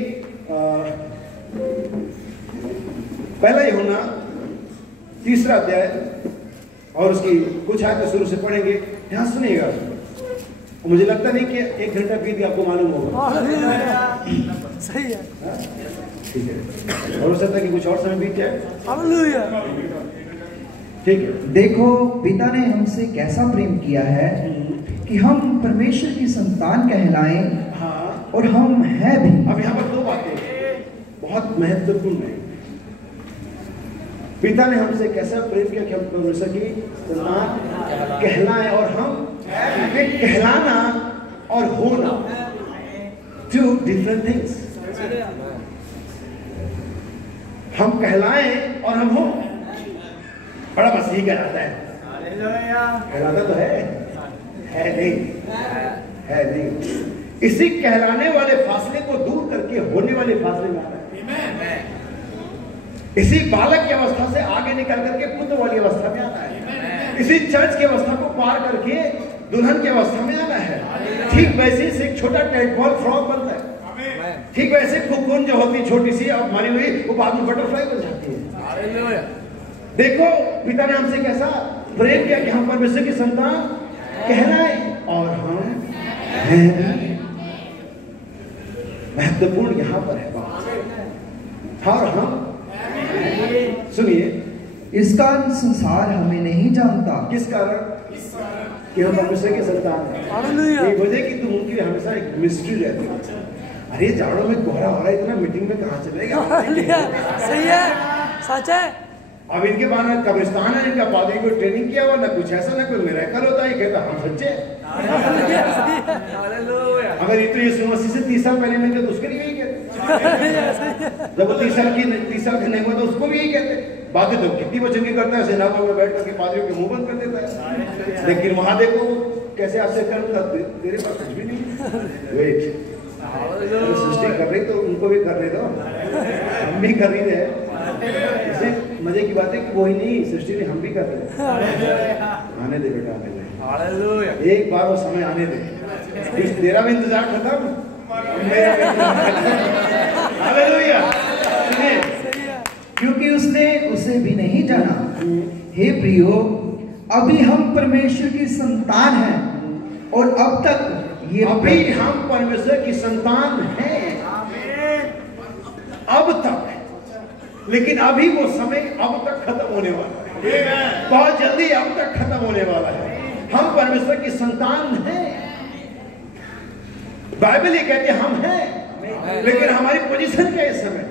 पहला यूहन्ना 3 अध्याय, और उसकी कुछ आयतें शुरू से पढ़ेंगे। ध्यान सुनिएगा। मुझे लगता नहीं कि 1 घंटा बीत गया, आपको मालूम होगा। सही है, ठीक है, और हो सकता है कि कुछ और समय बीत जाए। हालेलुया। ठीक है। देखो पिता ने हमसे कैसा प्रेम किया है कि हम परमेश्वर की संतान कहलाएं, हाँ, और हम हैं भी। अब यहाँ पर 2 बातें बहुत महत्वपूर्ण है। पिता ने हमसे कैसा प्रेम किया कि हम परमेश्वर की संतान कहलाएं, और हम कहलाना और होना 2 डिफरेंट थिंग्स। हम कहलाएं और हम हो, बड़ा बस यही कहलाता है। कहलाता तो है नहीं। इसी कहलाने वाले फासले को दूर करके होने वाले फासले में आता है। इसी बालक की अवस्था से आगे निकल करके पुत्र वाली अवस्था में आता है। इसी चर्च की अवस्था को पार करके दुल्हन की अवस्था में आना है। ठीक वैसे से एक छोटा टेडपॉल फ्रॉग बनता है। ठीक वैसे कोकून जो होती छोटी सी अब मारी हुई, वो बाद में बटरफ्लाई बन जाती है। देखो पिता ने हमसे कैसा प्रेम किया कि हम परमेश्वर की संतान कहलाएं, और हम हैं। महत्वपूर्ण यहां पर है बात। और हम, सुनिए, इसका संसार हमें नहीं जानता। किस कारण? कि हम परमेश्वर के संतान हैं। हालेलुया। ये वजह कि तुम उनकी हमेशा एक मिस्ट्री रहती है। अरे जाड़ों में कोहरा हो रहा है, इतना मीटिंग में कहाँ चलेगा? हालेलुया, सही है, सच है। अब इनके बाद कब्रिस्तान है, इनका पादरी को ट्रेनिंग किया हुआ, ना कुछ ऐसा, ना कोई मिरेकल होता है। कहता हम सच्चे। अगर ये तो यीशु मसीह से 30 साल पहले मिलते तो उसके लिए यही कहते। जब वो 30 साल के नहीं हुआ तो उसको भी यही कहते। बातें तो कितनी वचन की करता है, सिनागोग में बैठ करके पादरियों के मुंह बंद कर देता है। लेकिन वहां देखो कैसे आश्चर्य करता, तेरे पास कुछ भी नहीं। वेट, सृष्टि कर रही तो उनको भी करने दो, हम भी कर रही है। मजे की बात है कि वही नहीं, सृष्टि ने हम भी कर रहे। आने दे बेटा, आने दे। एक बार वो समय आने दे। तेरा भी इंतजार खत्म, मेरा भी हालेलुया। क्योंकि उसने उसे भी नहीं जाना। हे प्रियो, अभी हम परमेश्वर की संतान हैं, और अब तक ये अभी हम परमेश्वर की संतान हैं, अब तक। लेकिन अभी वो समय अब तक खत्म होने वाला है, बहुत जल्दी अब तक खत्म होने वाला है। हम परमेश्वर की संतान हैं। बाइबल ये कहती है हम हैं, लेकिन हमारी पोजीशन क्या है इस समय?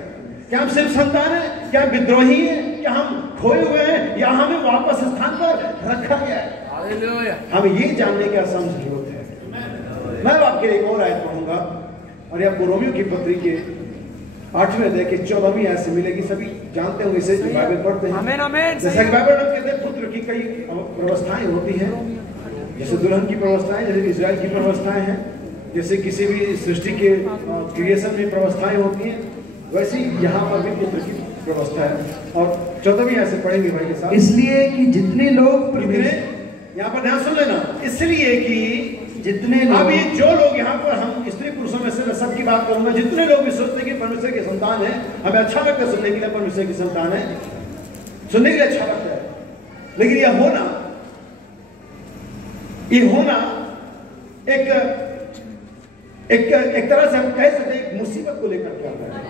क्या हम सिर्फ संतान हैं? क्या विद्रोही हैं? क्या हम खोए हुए हैं, या हमें वापस स्थान पर रखा गया है? हमें ये जानने की असम जरूरत है। मैं आपके एक और आयत पढ़ूंगा, और ये आपको रोमियो की पत्री के 8वें अध्याय के 14वीं आयत से मिलेगी। सभी जानते होंगे इसे, बाइबल पढ़ते हैं। आमीन, आमीन। जैसे बाइबल में कहते हैं पुत्र की कई व्यवस्थाएं होती हैं, जैसे दुल्हन की व्यवस्थाएं, जैसे इजराइल की व्यवस्थाएं हैं, जैसे किसी भी सृष्टि के क्रिएशन में व्यवस्थाएं होती हैं, वैसे यहाँ पर भी पुत्र की व्यवस्था है। और 14वीं आयत से पढ़ेंगे भाई के साथ। इसलिए कि जितने लोग यहाँ पर ध्यान सुन लेना, इसलिए कि जितने अब ये जो लोग यहाँ पर, हम स्त्री पुरुषों में से सबकी बात करूंगा, जितने लोग भी सोचते हैं कि परमेश्वर की संतान है, हमें अच्छा लगता है सुनने के लिए परमेश्वर की संतान है, सुनने के लिए अच्छा लगता है, लेकिन यह होना एक तरह से हम कह सकते हैं एक मुसीबत को लेकर के आता है।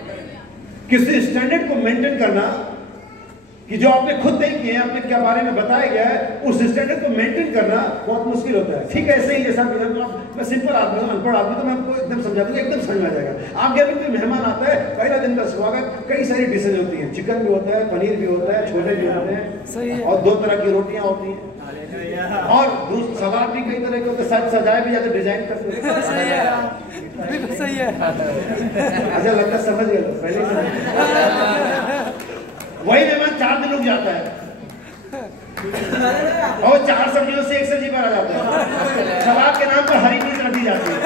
किसी स्टैंडर्ड को मेंटेन करना कि जो आपने खुद नहीं किए हैं, अपने क्या बारे में बताया गया है, उस स्टैंडर्ड को मेंटेन करना बहुत मुश्किल होता है। ठीक है, ऐसे ही जैसा मैं सिंपल आदमी हूँ, अनपढ़ आदमी, तो मैं आपको एकदम समझा दूंगा, एकदम समझ में आ जाएगा। आपके अभी कोई मेहमान आता है, पहला दिन का स्वागत, कई सारी डिशेज होती हैं, चिकन भी होता है, पनीर भी होता है, छोले भी होते हैं, और 2 तरह की रोटियां होती हैं, और सलाद भी कई तरह के होते हैं, सजाए भी जाते, डिजाइन करते हैं। सही है, बिल्कुल सही है। अच्छा लगता समझ गए, पहले वही मेहमान 4 दिन रुक जाता है और 4 सब्जियों से 1 सब्जी पर आ जाता है, सलाद के नाम पर हरी मिर्च रखी जाती है।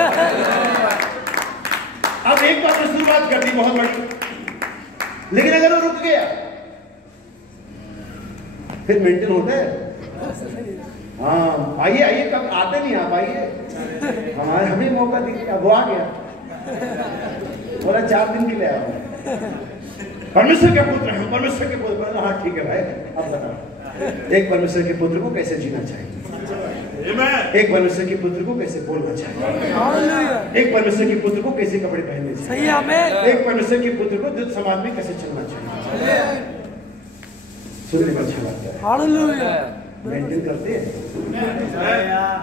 अब एक बार तो शुरुआत कर दी बहुत बड़ी, लेकिन अगर वो रुक गया फिर मेंटेन होता है। हाँ आइए आइए, कब आते नहीं आप, आइए, हमें मौका दीजिए। अब वो आ गया, बोला 4 दिन के लिए आया, परमेश्वर के पुत्र हैं, परमेश्वर के पुत्र। हाँ ठीक है भाई, अब बताओ एक परमेश्वर के पुत्र को कैसे जीना चाहिए, एक परमेश्वर के पुत्र को कैसे बोलना चाहिए, एक परमेश्वर के पुत्र को कैसे कपड़े पहनने चाहिए, एक परमेश्वर के पुत्र को दुष्ट समाज में कैसे चलना चाहिए। सुनने में अच्छा लगता है, मेंटेन करते हैं।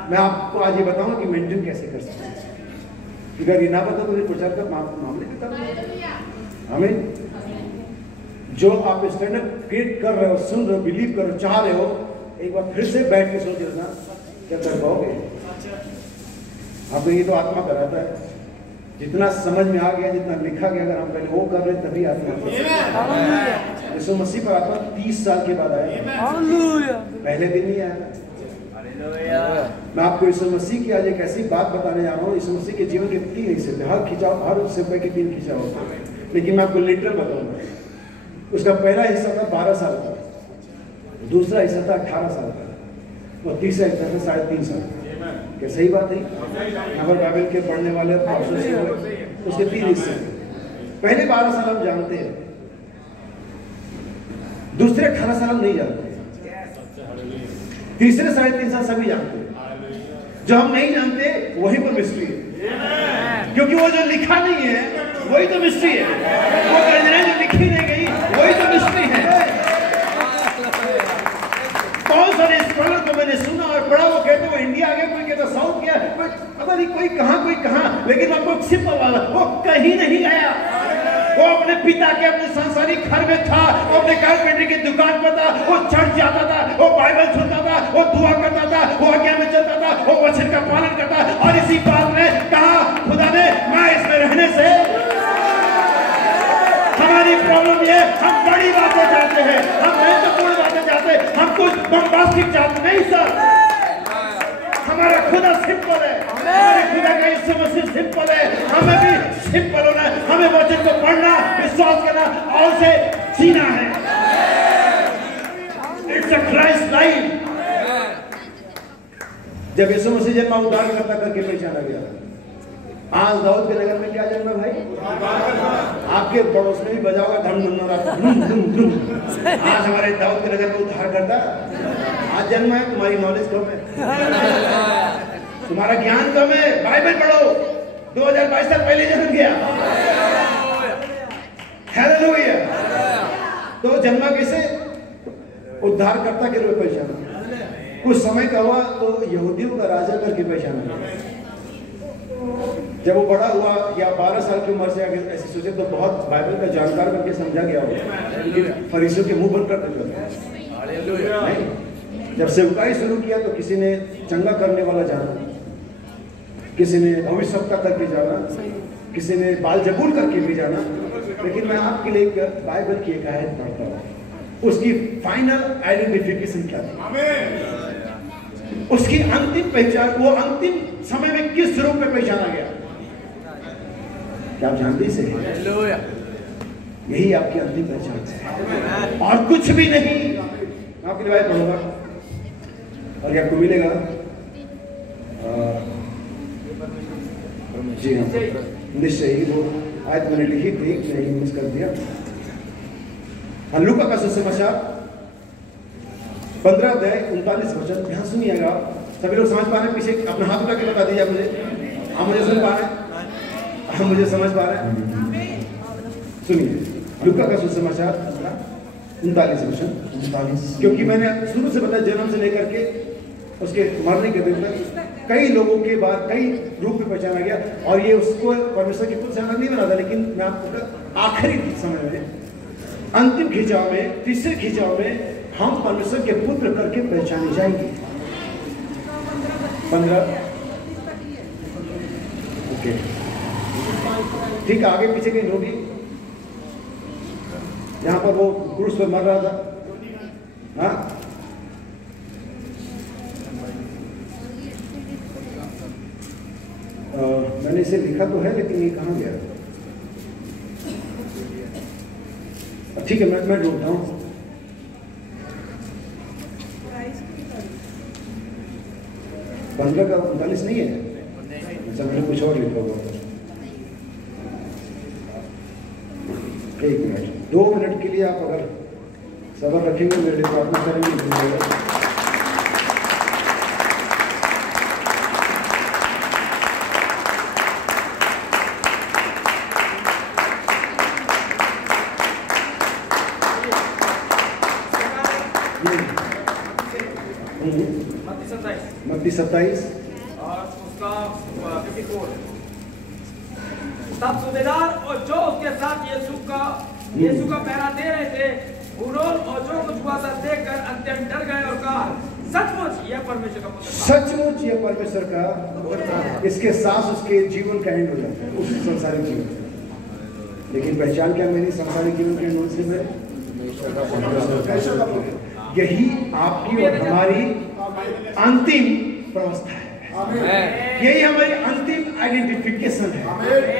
मैं आपको आज ये बताऊंगा कि मेंटेन कैसे कर सकते हैं। अगर ये ना बताओ तो प्रचार का मामले किताब हमें जो आप स्टैंडर्ड क्रिएट कर रहे हो, सुन रहे हो, बिलीव कर रहे हो, चाह रहे हो, एक बार फिर से बैठ के सोच लेना क्या कर पाओगे। आपने ये तो आत्मा कराता है, जितना समझ में आ गया, जितना लिखा गया, अगर हम पहले वो कर रहे तभी आत्मा। यीशु मसीह पर आत्मा 30 साल के बाद आया, पहले दिन नहीं आया। मैं आपको यीशु मसीह की आज एक ऐसी बात बताने जा रहा हूँ। यीशु मसीह के जीवन के 3 हिस्से थे, हर खिंचाव, हर हिस्से के 3 खिंचाव होते हैं, लेकिन मैं आपको लिटरल बताऊंगा। उसका पहला हिस्सा था 12 साल का, दूसरा हिस्सा था 18 साल का, और तीसरा हिस्सा था 3.5 साल। क्या सही बात है? यहाँ पर बाइबल के पढ़ने वाले उसके 3 हिस्से। पहले 12 साल हम जानते हैं, दूसरे 18 साल हम नहीं जानते, तीसरे 3.5 साल सभी जानते हैं। जो हम नहीं जानते वही पर मिस्ट्री है, क्योंकि वो जो लिखा नहीं है वही तो मिस्ट्री है, वो जो लिखी नहीं गई वही तो मिस्ट्री है। बहुत सारे स्कॉलर को मैंने सुना और पढ़ा, वो कहते वो इंडिया आ गया, कोई कहता साउथ गया, पता नहीं कोई कहां, लेकिन आपको सिंपल वाला, वो कहीं नहीं गया। वो अपने पिता के अपने सांसारिक घर में था, वो अपने कारपेंटरी की दुकान पर था, वो चर्च जाता था, वो बाइबल सुनता था, वो दुआ करता था, वो आज्ञा में चलता था, वो वचन का पालन करता, और इसी बात में कहा खुदा ने, मैं इसमें रहने से। हमारी प्रॉब्लम ये, हम बड़ी बातें चाहते हैं, हम महत्वपूर्ण बातें चाहते हैं, हम कुछ बम्बास्टिक चाहते नहीं सर। हमारा खुदा सिंपल है, हमारे खुदा का यीशु मसीह सिंपल है, हमें भी सिंपल होना है, हमें वचन को पढ़ना, विश्वास करना और उसे जीना है। It's a Christ life. जब यीशु मसीह जन्मा उद्धारकर्ता करके पहचाना गया, आज दाऊद के नगर में क्या जन्मा भाई? आपके पड़ोस में भी बजाओगा धम धम धम। आज हमारे दाऊद के नगर में उद्धारकर्ता आज जन्म है। तुम्हारी नॉलेज कम है, तुम्हारा ज्ञान कम है। बाइबल पढ़ो, 2022 साल पहले जन्म गया। हालेलुया। तो जन्मा कैसे? उद्धारकर्ता के रूप में पहचाना। कुछ समय का हुआ तो यहूदियों का राजा करके पहचाना। जब वो बड़ा हुआ या 12 साल की उम्र से आगे ऐसे सोचे तो बहुत बाइबल का जानकार करके समझा गया हो, फरीसियों के मुंह बंद कर देते। जब सेवकाई शुरू किया तो किसी ने चंगा करने वाला जाना, किसी ने भविष्यवक्ता करके जाना, किसी ने बाल जबूल करके भी जाना। लेकिन मैं आपके लिए बाइबल की एक आयत पढ़ता हूँ, उसकी फाइनल आइडेंटिफिकेशन क्या थी, उसकी अंतिम पहचान, वो अंतिम समय में किस रूप में पहचाना गया, क्या आप जानते से? यही आपकी अंतिम पहचान है और कुछ भी नहीं। आपकी रिवायत पढ़ूंगा और आपको मिलेगा। जी हाँ, निश्चय ही वो आयत मैंने लिखी थी, मैंने मिस कर दिया। लूका का सुसमाचार 15 अध्याय 39 वचन, ध्यान सुनिएगा। सभी लोग समझ पा रहे हैं? पीछे अपना हाथ उठा के बता दीजिए मुझे। हाँ मुझे सुन पा रहे हैं? हाँ मुझे समझ पा रहे हैं? सुनिए लूका का सुसमाचार 39 क्योंकि मैंने शुरू से बताया जन्म से लेकर के उसके मरने के दिन तक कई लोगों के बाद कई रूप में पहचाना गया, और ये उसको परमेश्वर के पुत्र से अलग नहीं बना था, लेकिन मैं आपको आखिरी समय में अंतिम खिंचाव में तीसरे खिंचाव में हम परमेश्वर के पुत्र करके पहचाने जाएंगे। 15 ओके ठीक है, आगे पीछे कहीं होगी। यहाँ पर वो क्रूस पर मर रहा था, हाँ मैंने इसे लिखा तो है लेकिन ये कहाँ गया? ठीक है, मैं ढूंढता हूँ। पंद्रह का 39 नहीं है, मैंने कुछ और लिखा हुआ। एक मिनट, 2 मिनट के लिए आप अगर सबर रखेंगे मेरे लिए प्रार्थना करेंगे। मत्ती 27 और उसका 54। तब सूबेदार और जो उसके साथ यीशु का पहरा दे रहे थे, उन्होंने और जो कुछ हुआ था देखकर अत्यंत डर गए और कहा, सचमुच यह परमेश्वर का पुत्र, सचमुच यह परमेश्वर का। इसके साथ उसके जीवन का एंड हो जाता है, उस संसारिक जीवन। लेकिन पहचान क्या मेरी संसारिक जीवन के एंड से मेरे? यही आपकी और हमारी अंतिम व्यवस्था है, यही हमारी अंतिम आइडेंटिफिकेशन है,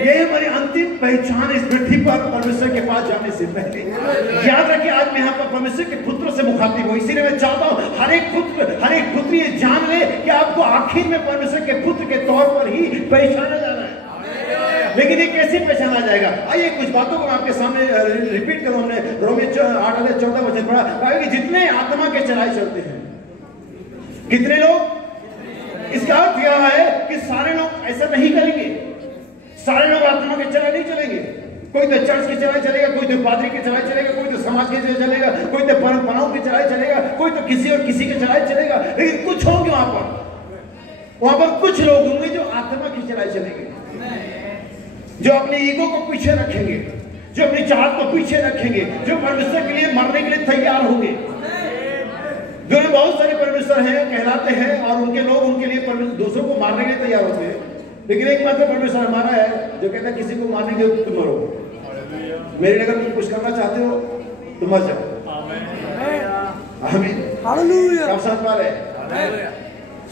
यही हमारी अंतिम पहचान इस पृथ्वी पर परमेश्वर के पास जाने से पहले। याद रखिए, आज मैं यहाँ पर परमेश्वर के पुत्रों से मुखातिब हूँ, इसीलिए मैं चाहता हूँ हर एक पुत्र ये जान ले कि आपको आखिर में परमेश्वर के पुत्र के तौर पर ही पहचाना जाना है। लेकिन ये कैसे पहचाना जाएगा? आइए कुछ बातों को मैं आपके सामने रिपीट करूं। हमने रोमी 8:14 पढ़ा कि जितने आत्मा के चलाए चलते हैं, कितने लोग? इसका अर्थ यह है कि सारे लोग ऐसा नहीं करेंगे, सारे लोग आत्मा के चलाए नहीं चलेंगे। कोई तो चर्च के चलाए चलेगा, कोई तो पादरी के चलाए चलेगा, कोई तो समाज के चलेगा, कोई तो परंपराओं के चलाए चलेगा, कोई तो किसी और किसी के चलाए चलेगा। लेकिन कुछ होंगे वहां पर कुछ लोग होंगे जो आत्मा की चलाए चलेंगे, जो अपने ईगो को पीछे रखेंगे, जो अपनी चाहत को पीछे रखेंगे, जो परमेश्वर के लिए मरने के लिए तैयार होंगे। जो बहुत सारे परमेश्वर हैं, कहलाते हैं, और उनके लोग उनके लिए दूसरों को मारने के लिए तैयार होते हैं। लेकिन एक मात्र परमेश्वर हमारा है जो कहता है किसी को मारने के लिए तुम मरो, मेरे लिए अगर तुम कुछ करना चाहते हो तो मर जाओ। आमीन, हालेलुया। आप साथ पा रहे हैं?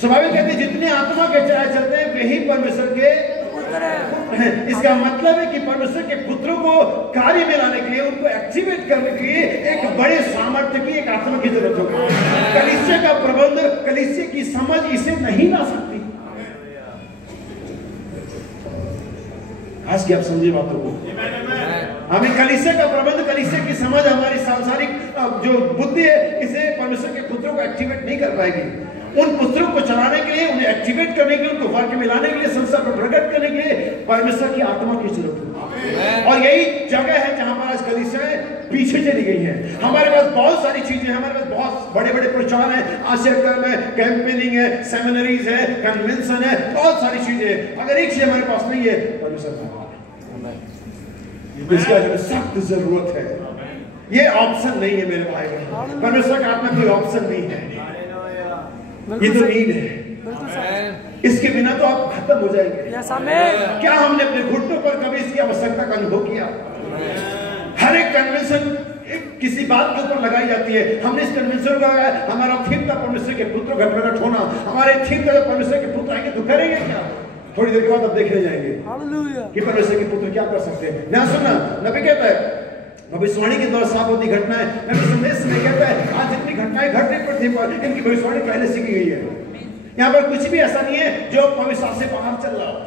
स्वाभाविक कहते जितने आत्मा के चलाए चलते हैं वही परमेश्वर के पुत्र हैं। इसका मतलब है कि परमेश्वर के पुत्रों को कार्य में लाने के लिए, उनको एक्टिवेट करने के लिए एक बड़े सामर्थ्य की, एक आत्मा की जरूरत होगी। कलीसिया का प्रबंध, कलीसिया की समझ इसे नहीं ला सकती। आज की आप समझे बातों को? हमें कलीसिया का प्रबंध, कलीसिया की समझ, हमारी सांसारिक जो बुद्धि है, इसे परमेश्वर के पुत्रों को एक्टिवेट नहीं कर पाएगी। उन पुत्रों को चलाने के लिए, उन्हें एक्टिवेट करने के लिए, उनको वर्क में लाने के लिए, संसार पर प्रकट करने के लिए परमेश्वर की आत्मा की जरूरत है। और यही जगह है जहां पर आज कलीसियाएं पीछे चली गई हैं। हमारे पास बहुत सारी चीजें हैं, हमारे पास बहुत बड़े बड़े प्रचार हैं, आश्चर्यक्रम है, कैंपेनिंग है, सेमिनरीज है, कन्वेंशन है, बहुत सारी चीजें हैं। अगर एक चीज हमारे पास नहीं है, परमेश्वर इसका सख्त जरूरत है। ये ऑप्शन नहीं है मेरे भाई बहन, परमेश्वर का आत्मा कोई ऑप्शन नहीं है, ये तो नीड है। इसके बिना तो आप खत्म हो जाएंगे। क्या हमने अपने घुटनों पर कभी इसकी आवश्यकता का अनुभव किया? हर एक कन्वेंशन किसी बात के ऊपर लगाई जाती है। हमने इस कन्वेंशन को लगाया, हमारा थीम था परमेश्वर के पुत्र का प्रकट होना। हमारे थीम था परमेश्वर के पुत्र आएंगे तो करेंगे क्या? थोड़ी देर के बाद आप देखने जाएंगे कि परमेश्वर के पुत्र क्या कर सकते हैं। ध्यान सुनना, नबी कहता है, भविष्यवाणी के द्वारा साफ होती घटनाएं, नबी संदेश में कहता है आज जितनी घटनाएं घट रही पृथ्वी पर, इनकी भविष्यवाणी पहले से की गई है। यहाँ पर कुछ भी ऐसा नहीं है जो भविष्य से बाहर चल रहा हो।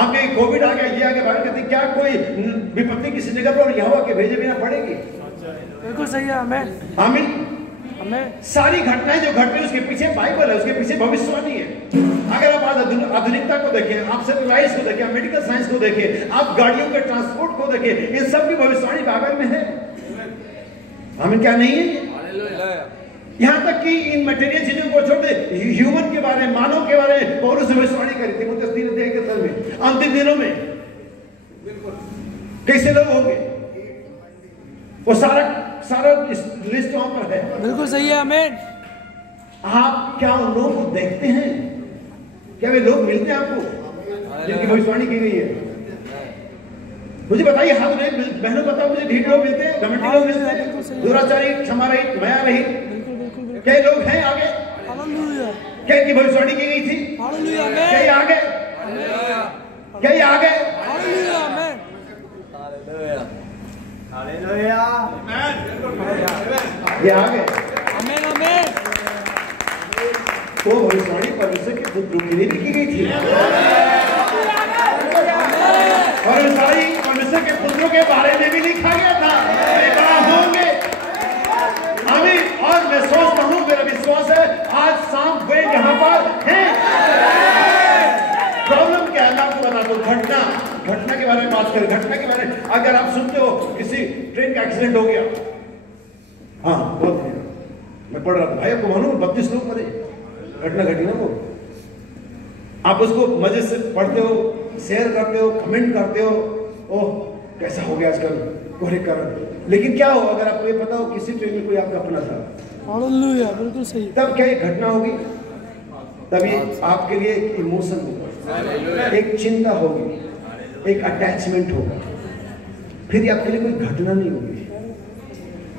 आपके कोविड आ गया, ये आ गया, बाहर कहते क्या कोई विपत्ति किसी जगह पर यहोवा के भेजे बिना पड़ेगी? बिल्कुल सही है। आमीन। सारी घटनाएं जो घट रही उसके पीछे बाइबल है, उसके पीछे भविष्यवाणी है। अगर आप आज आधुनिकता को देखें, आप सेटेलाइट्स को देखें, आप मेडिकल साइंस को देखें, आप गाड़ियों के ट्रांसपोर्ट को देखें, इन सब की भविष्यवाणी बाइबल में है। हमें क्या नहीं है? यहाँ तक कि इन मटेरियल चीजों को छोड़ दे, ह्यूमन के बारे में, मानव के बारे में पौलुस भविष्यवाणी करी थी मुझे 3 में अंतिम दिनों में कैसे लोग होंगे, वो सारा लिस्ट वहां पर है। बिल्कुल सही है, आमीन। आप क्या उन लोगों को देखते हैं? क्या वे लोग मिलते हैं आपको जिनकी भविष्यवाणी की गई है? मुझे बताइए, हाथ में बहनों बताओ मुझे, ढीठ लोग मिलते हैं, घमंडी लोग मिलते हैं, दुराचारी, क्षमा रहित, माया रहित, क्या लोग हैं आगे? क्या इनकी भविष्यवाणी की गई थी? क्या ये आगे? क्या ये आगे? ये आगे? तो भविष्यवाणी परमेश्वर के पुत्रों के लिए भी की गई थी, और सारी परमेश्वर के पुत्रों के बारे में भी लिखा गया था, वे बड़ा होंगे। आमीन। और मैं सोचता हूँ, मेरा विश्वास है आज शाम वे यहाँ पर हैं। प्रॉब्लम क्या है मैं आपको बता दूं, घटना के बारे में बात करें। घटना के बारे में अगर आप सुनते हो किसी ट्रेन का एक्सीडेंट हो गया, हाँ बहुत है, मैं पढ़ रहा था भाई, आपको मालूम 32 लोग मरे, घटना घटी ना वो। आप उसको मजे से पढ़ते हो, शेयर करते हो, कमेंट करते हो, ओह कैसा हो गया आजकल कोहरे कारण। लेकिन क्या हो अगर आपको ये पता हो किसी ट्रेन में कोई आपका अपना था, हालेलुया, बिल्कुल सही, तब क्या ये घटना होगी? तब ये आपके लिए एक इमोशन होगा, एक चिंता होगी, एक अटैचमेंट होगा, फिर आपके लिए कोई घटना नहीं होगी।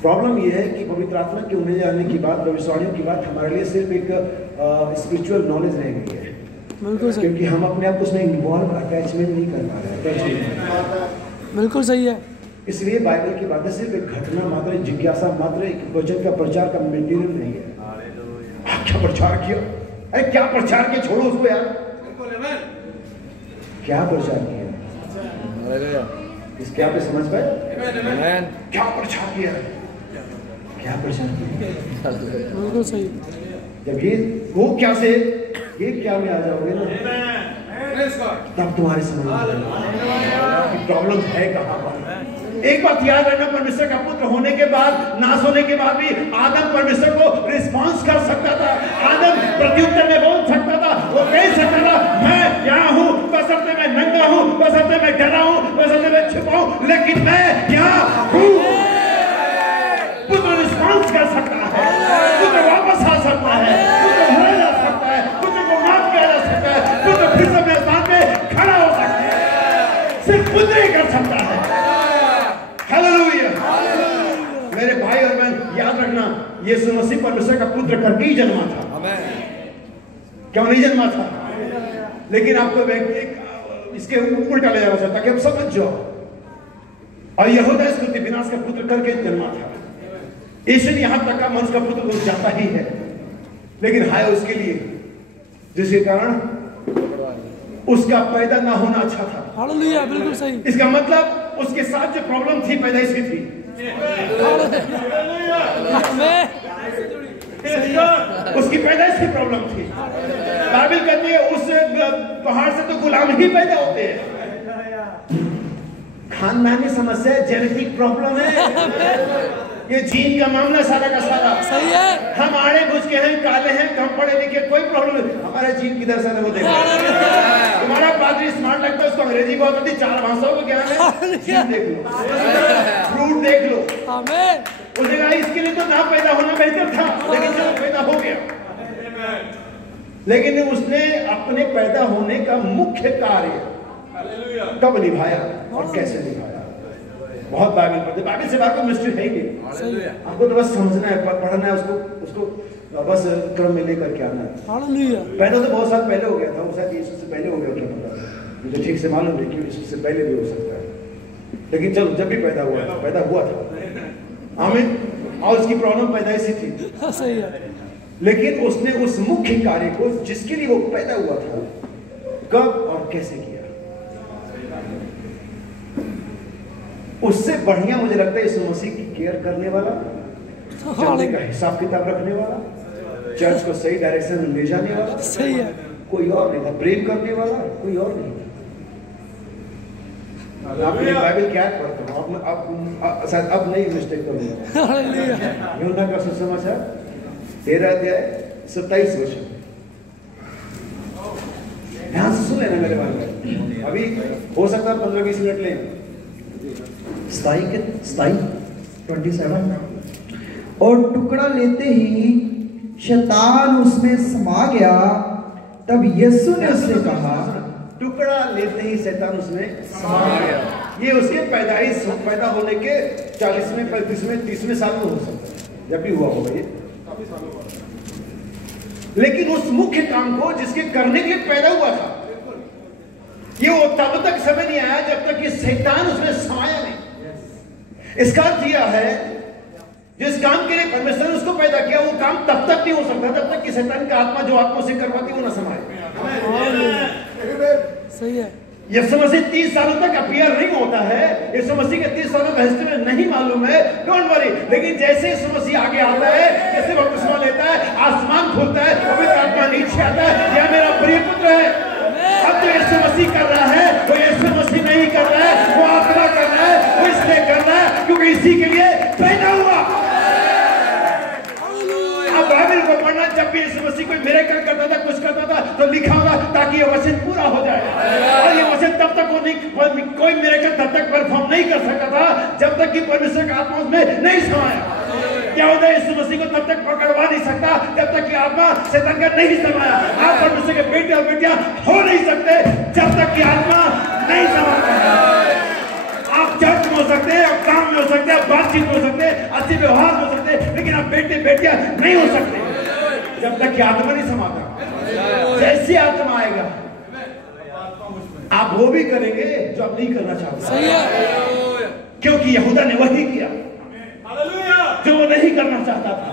प्रॉब्लम यह है कि पवित्र आत्मा के उन्हें जाने की बात, भविष्यवाणियों की बात हमारे लिए सिर्फ एक स्पिरिचुअल नॉलेज रह गई है, क्योंकि हम अपने आप को उसमें इन्वॉल्व, अटैचमेंट नहीं कर पा रहे हैं। बिल्कुल सही है। इसलिए बाइबल की बातें सिर्फ एक घटना मात्र, जिज्ञासा मात्र, एक वचन का प्रचार का मटेरियल नहीं है। क्या प्रचार किया? अरे क्या प्रचार किया, छोड़ो उसको यार, क्या प्रचार किया? इसके आप समझ पाए? क्या प्रचार किया? क्या प्रचार किया? बिल्कुल सही। जब ये वो क्या से ये क्या में आ जाओगे ना, तब तुम्हारे समझ में प्रॉब्लम है कहां पर। एक बात याद रखना, परमेश्वर का पुत्र होने के बाद, नाश होने के बाद भी आदम परमेश्वर को रिस्पांस कर सकता था, आदम प्रत्युत्तर में बोल सकता था, वो कह सकता था मैं यहाँ हूँ, बशर्ते मैं नंगा हूँ, बशर्ते मैं डरा हूँ, बशर्ते मैं छुपा हूँ, लेकिन मैं यहाँ हूँ। पुत्र रिस्पांस कर सकता है, पुत्र वापस आ सकता है, पुत्र भरा जा सकता है, पुत्र को माफ किया जा सकता है, पुत्र फिर से मैदान में खड़ा हो सकता है, सिर्फ पुत्र ही कर सकता है। हालेलुया। मेरे भाई और बहन याद रखना, यीशु मसीह परमेश्वर का पुत्र करके ही जन्मा था, क्यों नहीं जन्मा था? लेकिन आपको इसके उल्टा ले जाना चाहता कि आप समझ जाओ। और यहूदा स्तुति विनाश का पुत्र करके जन्मा था। यीशु यहाँ तक का मनुष्य का पुत्र तो जाता ही है, लेकिन हाय उसके लिए जिसके कारण उसका पैदा ना होना अच्छा था। हालेलुया, बिल्कुल सही। इसका मतलब उसके साथ जो प्रॉब्लम थी पैदाइश की थी, उसकी पैदाइश की प्रॉब्लम थी। बाइबल कहती है उस पहाड़ से तो गुलाम ही पैदा होते हैं। खानदानी समस्या, जेनेटिक प्रॉब्लम है, ये जीन का मामला सारा का सारा। सही है। हम आड़े घुस के हैं, काले हैं, कम पढ़े लिखे, कोई प्रॉब्लम नहीं, हमारा जीन किधर से वो देखो। तुम्हारा पादरी स्मार्ट लगता है, उसको अंग्रेजी बहुत आती, 4 भाषाओं को ज्ञान है, जीन देख लो, फ्रूट देख लो। उसने कहा इसके लिए तो ना पैदा होना बेहतर था, लेकिन चलो पैदा हो गया। लेकिन उसने अपने पैदा होने का मुख्य कार्य कब निभाया और कैसे निभाया? बहुत बाइबल पढ़ते, बाइबल से बात को मिस्ट्री है ही नहीं, आपको तो बस समझना है, पढ़ना है, उसको बस क्रम में लेकर के आना है। पैदा तो बहुत साल पहले हो गया था, वो शायद यीशु से पहले हो गया, क्या पता, मुझे ठीक से मालूम नहीं कि यीशु से पहले भी हो सकता है, लेकिन चलो जब भी पैदा हुआ था। आमीन। और उसकी प्रॉब्लम पैदाइशी थी, सही है। लेकिन उसने उस मुख्य कार्य को जिसके लिए वो पैदा हुआ था कब और कैसे किया, उससे बढ़िया मुझे लगता है यीशु मसीह की केयर करने वाला, चलने का हिसाब किताब रखने वाला, चर्च को सही डायरेक्शन में ले जाने वाला, सही है, कोई और नहीं था। प्रेम करने वाला कोई और नहीं था। आपने बाइबल क्या पढ़ता हूँ अब शायद अब नहीं मिस्टेक करूँगा। यूहन्ना का सुसमाचार 13 अध्याय 27 वचन। ध्यान से सुन लेना मेरे भाई, अभी हो सकता है 15-20 मिनट लें। 27 और टुकड़ा लेते ही शैतान उसमें समा गया। तब यीशु ने उससे कहा, टुकड़ा लेते ही शैतान उसमें समा गया। ये उसके पैदा होने के 40वें 35वें 30वें साल में हो सकता है, जब भी हुआ होगा ये। लेकिन उस मुख्य काम को जिसके करने के लिए पैदा हुआ था, ये वो तब तक समय नहीं आया जब तक कि शैतान उसमें समाया नहीं। इसका अर्थ यह है, जिस काम के लिए परमेश्वर ने उसको पैदा किया, वो काम तब तक नहीं हो सकता जब तक कि शैतान का आत्मा जो आत्मा से करवाती है वो ना समाए। सही है। यीशु मसीह 30 सालों तक अपीयर नहीं होता है। यीशु मसीह के 30 सालों का हिस्ट्री में नहीं मालूम है, डोंट वरी। लेकिन जैसे यीशु मसीह आगे आता है, जैसे बपतिस्मा लेता है, आसमान खुलता है, पवित्र आत्मा नीचे आता है, यह मेरा प्रिय पुत्र है। अब तो यीशु मसीह कर रहा है, वो यीशु मसीह नहीं कर रहा है, वो आत्मा कर रहा है, वो इसलिए कर रहा है क्योंकि इसी के लिए पैदा हुआ। अब बाइबल को पढ़ना, जब भी यीशु मसीह कोई मिरेकल करता था, कुछ करता था, तो लिखा होगा ताकि ये वचन पूरा हो जाए। और ये वचन तब तक कोई मिरेकल तब तक परफॉर्म नहीं कर सकता था जब तक कि परमेश्वर का आत्मा उसमें नहीं समाया। क्या होता है, यीशु मसीह को तब तक पकड़वा नहीं सकता जब तक कि आत्मा शैतान का नहीं समाया। आप परमेश्वर के बेटे और बेटियां हो नहीं सकते जब तक कि आत्मा नहीं समाता। आप चर्च में हो सकते हैं, आप काम में हो सकते हैं, आप बातचीत में हो सकते हैं, अच्छे व्यवहार में हो सकते हैं, लेकिन आप बेटे बेटियां नहीं हो सकते जब तक कि आत्मा नहीं समाता। जैसे आत्मा आएगा आप वो भी करेंगे जो आप नहीं करना चाहते। सही है। क्योंकि यहूदा ने वही किया जो वो नहीं करना चाहता था,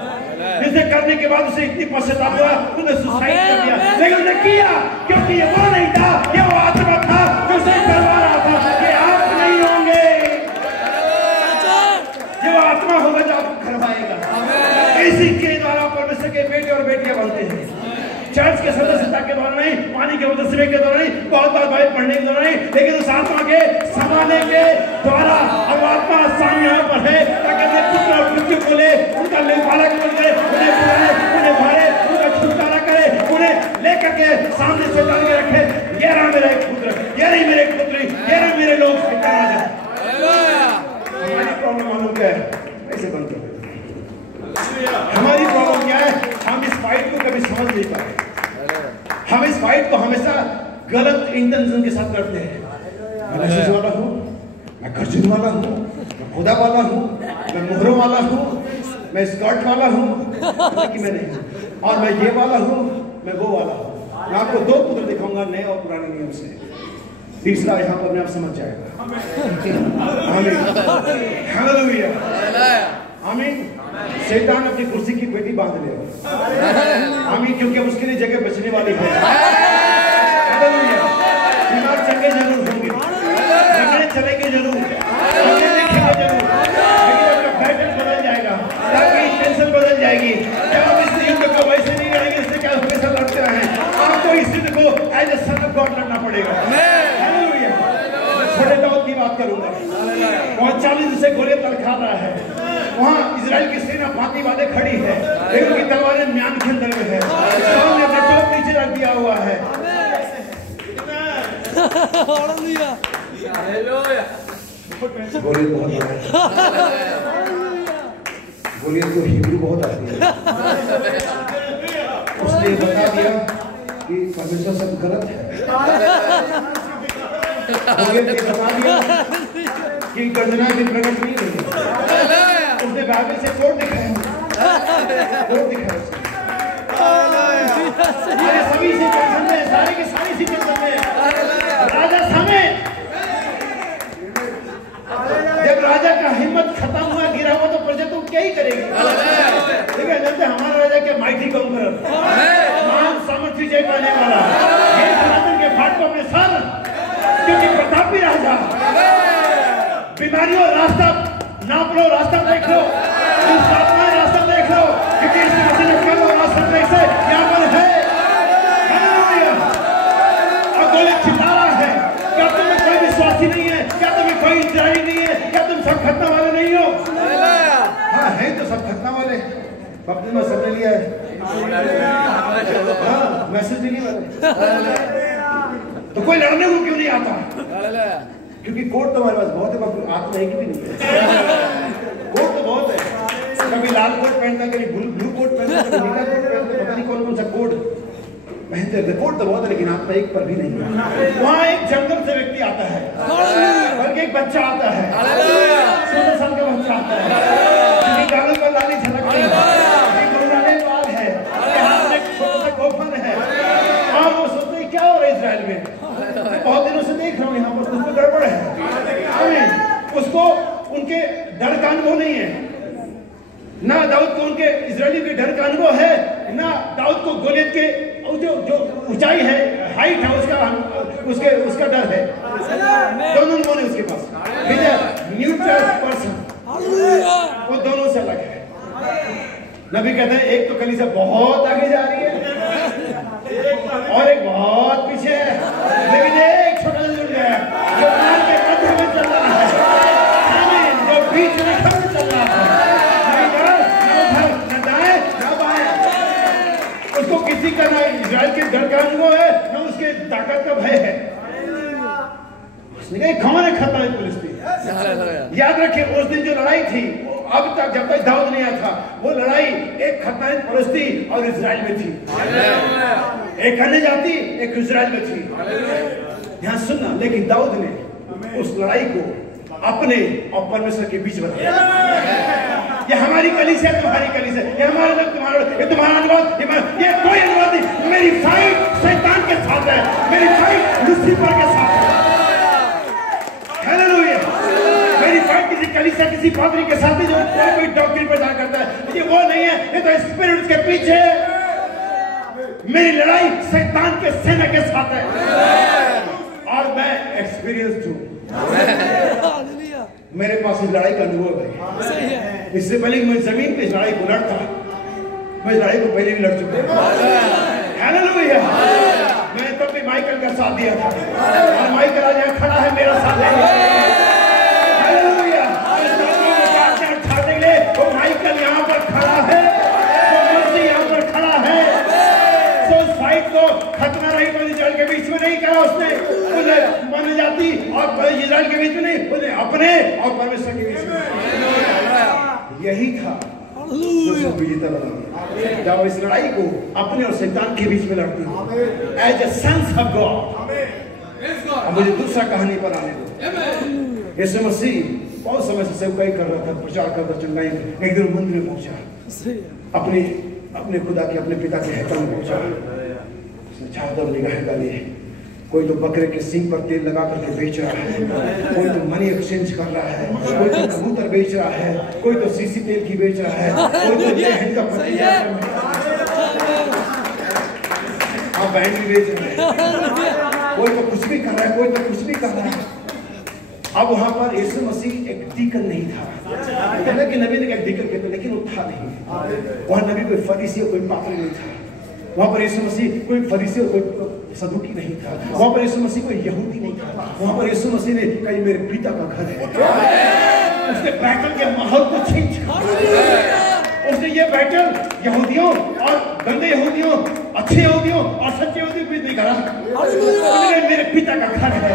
जिसे करने के बाद उसे इतनी पश्चाताप हुआ, उसने सुसाइड कर दिया। लेकिन उसने किया क्योंकि ये वो नहीं था, ये वो आत्मा था जो उसे करवा रहा था कि आप नहीं होंगे। ये वो आत्मा होगा जो आपको करवाएगा। इसी के द्वारा परमेश्वर के बेटे और बेटियां बनते हैं। चर्च के सदस्यता के द्वारा नहीं, पानी के मुदस्सिरे के द्वारा नहीं, बहुत बार बाइबल पढ़ने के द्वारा नहीं, लेकिन उस आत्मा के समाने के द्वारा। अब आत्मा सामने यहाँ पर है ताकि अपने पुत्र और पुत्री को ले, उनका लेखपालक बन जाए, उन्हें बुलाए, उन्हें भरे, उनका छुटकारा करे, उन्हें लेकर के सामने से डाल के रखे। ये रहा मेरा एक पुत्र, ये नहीं मेरे पुत्री, ये रहे मेरे लोग। हमारी प्रॉब्लम मालूम क्या है? ऐसे बंद कर। हमारी प्रॉब्लम क्या है? हम इस फाइट को कभी समझ नहीं पाए। हम इस फाइट को हमेशा गलत इंटेंशन के साथ करते हैं। मैं मैसेज वाला हूँ, मैं खर्चून वाला हूँ, मैं खुदा वाला हूँ, मैं मोहरों वाला हूँ, मैं स्कर्ट वाला हूँ, कि मैं नहीं, और मैं ये वाला हूँ, मैं वो वाला हूँ। मैं आपको 2 पुत्र दिखाऊंगा, नए और पुराने नियम से। तीसरा यहाँ पर अपने आप समझ जाएगा। हालेलुया, आमीन। शैतान अपनी कुर्सी की पेटी बांध लेगा, आमीन, क्योंकि अब उसके लिए जगह बचने वाली है। हालेलुया। बीमार चंगे जरूर होंगे, झगड़े चलेंगे जरूर, देखेंगे जरूर, लेकिन आपका पैटर्न बदल जाएगा, आपकी टेंशन बदल जाएगी। जब आप इस युद्ध को वैसे नहीं लड़ेंगे इससे क्या हमेशा लड़ते रहे, आपको इस युद्ध को as a son of God लड़ना पड़ेगा। हालेलुया। छोटे दाऊद की बात करूंगा, वहाँ 40 दिन से गोलियां तलखा रहा है, वहाँ इजराइल की सेना भागने वाले खड़ी है, लेकिन उनकी तलवारें म्यान के अंदर में है, सामने अपना टॉप नीचे रख दिया हुआ है। गोलियत बहुत गोलियत को हिब्रू बहुत आती है। उसने बता दिया कि परमेश्वर सब गलत है। गोलियत ने बता दिया कि गर्जना भी प्रकट नहीं हुई। उसने बाइबल से कोड दिखाया, अरे सभी से टेंशन में, सारे की सारी सी टेंशन में, राजा समेत। जब राजा का हिम्मत खत्म हुआ, गिरा हुआ, तो प्रजा तो क्या ही करेगी। लेकिन जानते हमारा राजा क्या माइटी कॉन्करर, महान सामर्थ्य जय पाने वाला, ये सनातन के फाटकों में सर, क्योंकि प्रतापी राजा। बीमारियों रास्ता नाप लो, रास्ता देख लो, रास्ता देख लो, क्योंकि इस रास्ता देख से यहाँ पर है। और गोली चिल्ला रहा है, क्या तुम्हें कोई विश्वासी नहीं है? क्या तुम्हें कोई इजरायली नहीं है, क्या तुम सब खतना वाले नहीं हो? हाँ है तो सब खतना वाले, बपतिस्मा सबने लिया है, हाँ मैसेज भी नहीं वाले। तो कोई लड़ने को क्यों नहीं आता? क्योंकि कोट तो हमारे पास बहुत है, बाकी आत्मा एक भी नहीं है। कोट तो बहुत है, कभी लाल कोट पहनता, कभी ब्लू कोट पहनता, कभी नीला कोट पहनता, पता नहीं कौन कौन सा कोट पहनते हैं। कोट तो बहुत है लेकिन आत्मा एक पर भी नहीं है। वहाँ एक जंगल से व्यक्ति आता है, बल्कि एक बच्चा आता है, 16 साल का बच्चा आता है, जिसकी गालों पर लाली झलक रही है, गुनगुनाने बाल है, हाथ में छोटा सा गोफन है। और वो सोचते हैं क्या हो रहा है इजराइल में, बहुत दिनों से देख रहा हूँ यहाँ पर कुछ तो गड़बड़ है। उसको उनके डर का अनुभव नहीं है, ना दाऊद को उनके इजरायली के डर का अनुभव है, ना दाऊद को गोलियत के जो ऊंचाई है, हाइट है, उसका डर है। दोनों ने उसके पास न्यूट्रल पर्सन, वो दोनों से अलग है। नबी कहते हैं एक तो कलीसिया बहुत आगे जा रही है और एक बहुत पीछे है, लेकिन एक छोटा सा जुड़ गया है जो मार्ग के मध्य में चल रहा है, जो बीच में चल रहा है, न दाएं न बाएं। उसको किसी का ना इजराइल के डर का अनुभव है, ना उसके ताकत का भय है। उसने कहा कौन है खतरा पुलिस थी? याद रखिए उस दिन जो लड़ाई थी, अब तक जब तक दाऊद नहीं आया था, वो लड़ाई एक खतरा फलस्ती और इजराइल में थी, एक अन्य जाति एक इजराइल में थी। ध्यान सुनना, लेकिन दाऊद ने उस लड़ाई को अपने और परमेश्वर के बीच बनाया। ये हमारी कलीसिया, तुम्हारी कलीसिया, ये हमारा लोग, तुम्हारा, ये तुम्हारा अनुवाद, ये कोई अनुवाद नहीं। मेरी फाइट शैतान के साथ है, मेरी फाइट लूसीफर के साथ है। हालेलुया। मेरी फाइट किसी कलीसिया, किसी पादरी के साथ नहीं जो कोई डॉक्ट्रिन प्रचार करता है, ये वो नहीं है, ये तो स्पिरिट के पीछे है। मेरी लड़ाई शैतान के सेना के साथ है और मैं एक्सपीरियंस्ड हूँ। मेरे पास इस लड़ाई का अनुभव है। इससे पहले मैं जमीन पे इस लड़ाई को लड़ता, मैं इस लड़ाई को पहले भी लड़ चुका हूं। हालेलुया। मैंने तब भी माइकल का साथ दिया था और माइकल आज यहाँ खड़ा है मेरा साथ देने। हालेलुया। उठाने के लिए वो माइकल यहाँ पर खड़ा है, वो मसीह यहाँ पर खड़ा है। तो उस फाइट को खतना रही इजराइल के बीच में नहीं करा उसने, मानी जाती और इजराइल के बीच में नहीं, उसने अपने और परमेश्वर के बीच में। यही था जो विजेता लड़ा। जब इस लड़ाई को अपने और शैतान के बीच में लड़ती हूँ as a sons of God. अब मुझे दूसरा कहानी पर आने दो। यीशु मसीह बहुत समय से सेवकाई कर रहा था, प्रचार करता, चंगाई। एक दिन मंदिर में पहुंचा, अपने खुदा के, अपने पिता के हैकल में पहुंचा। चादर निगाह डाली, कोई तो बकरे के सींग पर तेल लगा करके बेच रहा है, कोई तो मनी एक्सचेंज कर रहा है, कोई तो कबूतर बेच रहा है, कोई तो सीसी तेल की बेच रहा है, कोई तो जहन का बैंड भी बेच रहा है, कोई तो कुछ भी कर रहा है, कोई तो कुछ भी कर रहा है। अब वहां पर यीशु मसीह एक डीकन नहीं था, कहते कि नबी ने एक डीकन कहते, लेकिन वो था नहीं। वहां नबी कोई फरीसी और कोई पात्री नहीं था। वहां पर यीशु मसीह कोई फरीसी और कोई सदूकी नहीं था। वहां पर यीशु मसीह कोई यहूदी नहीं था। वहां पर यीशु मसीह ने कहा मेरे पिता का घर है। उसने बैटल के माहौल को चेंज किया। उसने ये बैटल यहूदियों और गंदे यहूदियों, अच्छे यहूदियों और सच्चे यहूदियों के बीच नहीं करा। उसने मेरे पिता का घर है,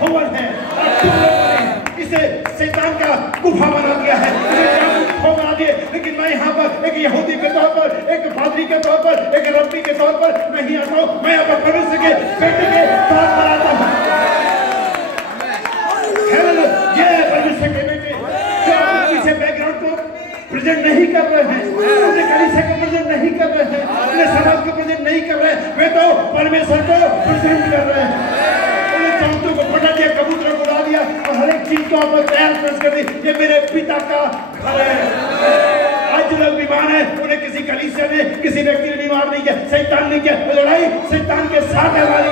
भवन है, इसे शैतान का गुफा बना दिया है, बना दिए। लेकिन मैं यहाँ पर एक यहूदी के तौर पर, एक पादरी के तौर पर, एक रब्बी के तौर पर नहीं आता हूँ, मैं अपने परमेश्वर के बेटे के तौर पर आता हूँ। ये परमेश्वर के बेटे जो अपने पीछे बैकग्राउंड को प्रेजेंट नहीं कर रहे हैं, अपने कलीसिया को प्रेजेंट नहीं कर रहे हैं, अपने समाज को प्रेजेंट नहीं कर रहे हैं, वे तो परमेश्वर को प्रेजेंट कर रहे हैं। चांदों को पटा दिया, कबूतरों को उड़ा दिया और हर एक चीज को आपको तैयार कर दी। ये मेरे पिता का घर है। आज जो लोग बीमार हैं, उन्हें किसी कलीसिया ने, किसी व्यक्ति ने बीमार नहीं किया, शैतान ने किया। वो लड़ाई शैतान के साथ है हमारी।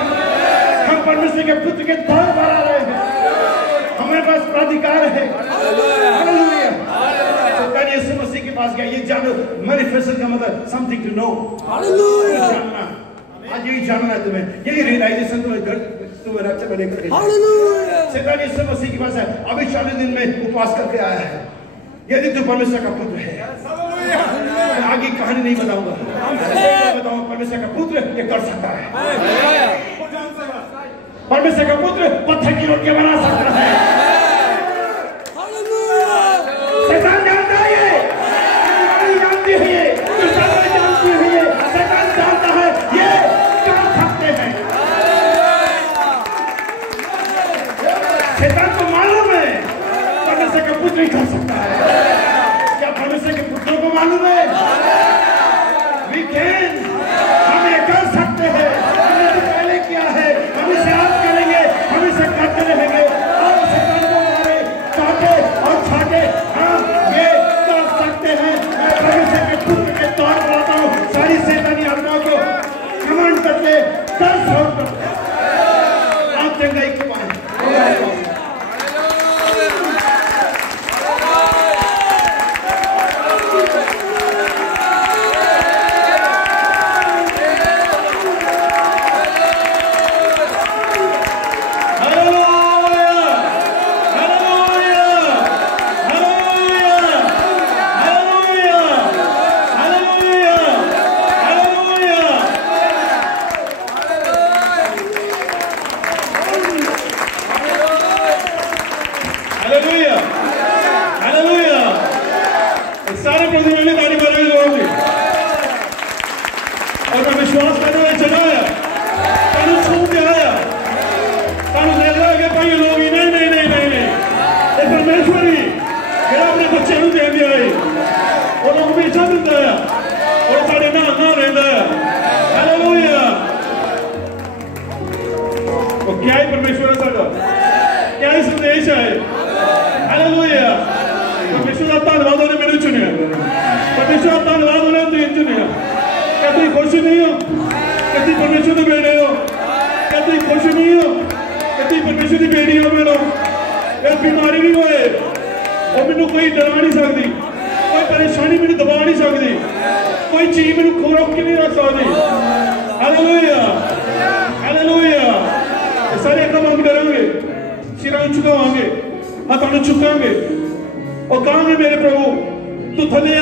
हम परमेश्वर के पुत्र के द्वार पर आ रहे हैं, हमारे पास प्राधिकार है। हालेलुया। शैतान यीशु मसीह के पास गया, ये जानो, मैनिफेस्टेशन का मतलब समथिंग टू नो, जानना। आज यही जानना है तुम्हें, यही रियलाइजेशन तुम्हें तुम्हें रक्षा मैंने करके हालेलुया। शैतान यीशु मसीह के पास है, अभी 40 दिन में उपवास करके आया है। यदि तू परमेश्वर का पुत्र है, मैं आगे कहानी नहीं बताऊंगा, बताऊंगा परमेश्वर का पुत्र ये कर सकता है। परमेश्वर का पुत्र पत्थर की रोटियां बना सकता है। शैतान जानता है, ये जानती है, ये जानती है, ये शैतान जानता है ये कर सकते हैं। शैतान को मालूम है परमेश्वर का पुत्र ही कर सकता है। क्या परमेश्वर के पुत्रों को मालूम है? We can, हम ये कर सकते हैं। हमने तो पहले किया है, हम इसे आज करेंगे, हम इसे करते रहेंगे। और शैतान को मारे, काटे और छाटे, हम ये कर सकते हैं। मैं परमेश्वर के पुत्र के तौर पर आता हूँ, सारी शैतानी आत्माओं को कमांड करके कर सकते हैं। आप चंगाई को पाएं। क्या ही परमेश्वर साडा, क्या ही संदेश है। हालेलुया। परमेश्वर का धन्यवाद उन्हें मैंने चुनिया, परमेश्वर का धन्यवाद उन्हें तुझे चुनिया। क्या तुम खुश नहीं हो? क्या तुम परमेश्वर के बेटे हो? क्या तुम खुश नहीं हो? क्या तुम परमेश्वर की बेटी हो? मेरा यार बीमारी नहीं होए और मैंने कोई डरा नहीं सकती, कोई परेशानी मैंने दबा नहीं सकती, कोई चीज मैंने रोक के नहीं रख सकती। Hallelujah, hallelujah. सारे काम हम करेंगे, सिरा झुकाएंगे, हाथों चुकाएंगे और कहेंगे मेरे प्रभु तू थले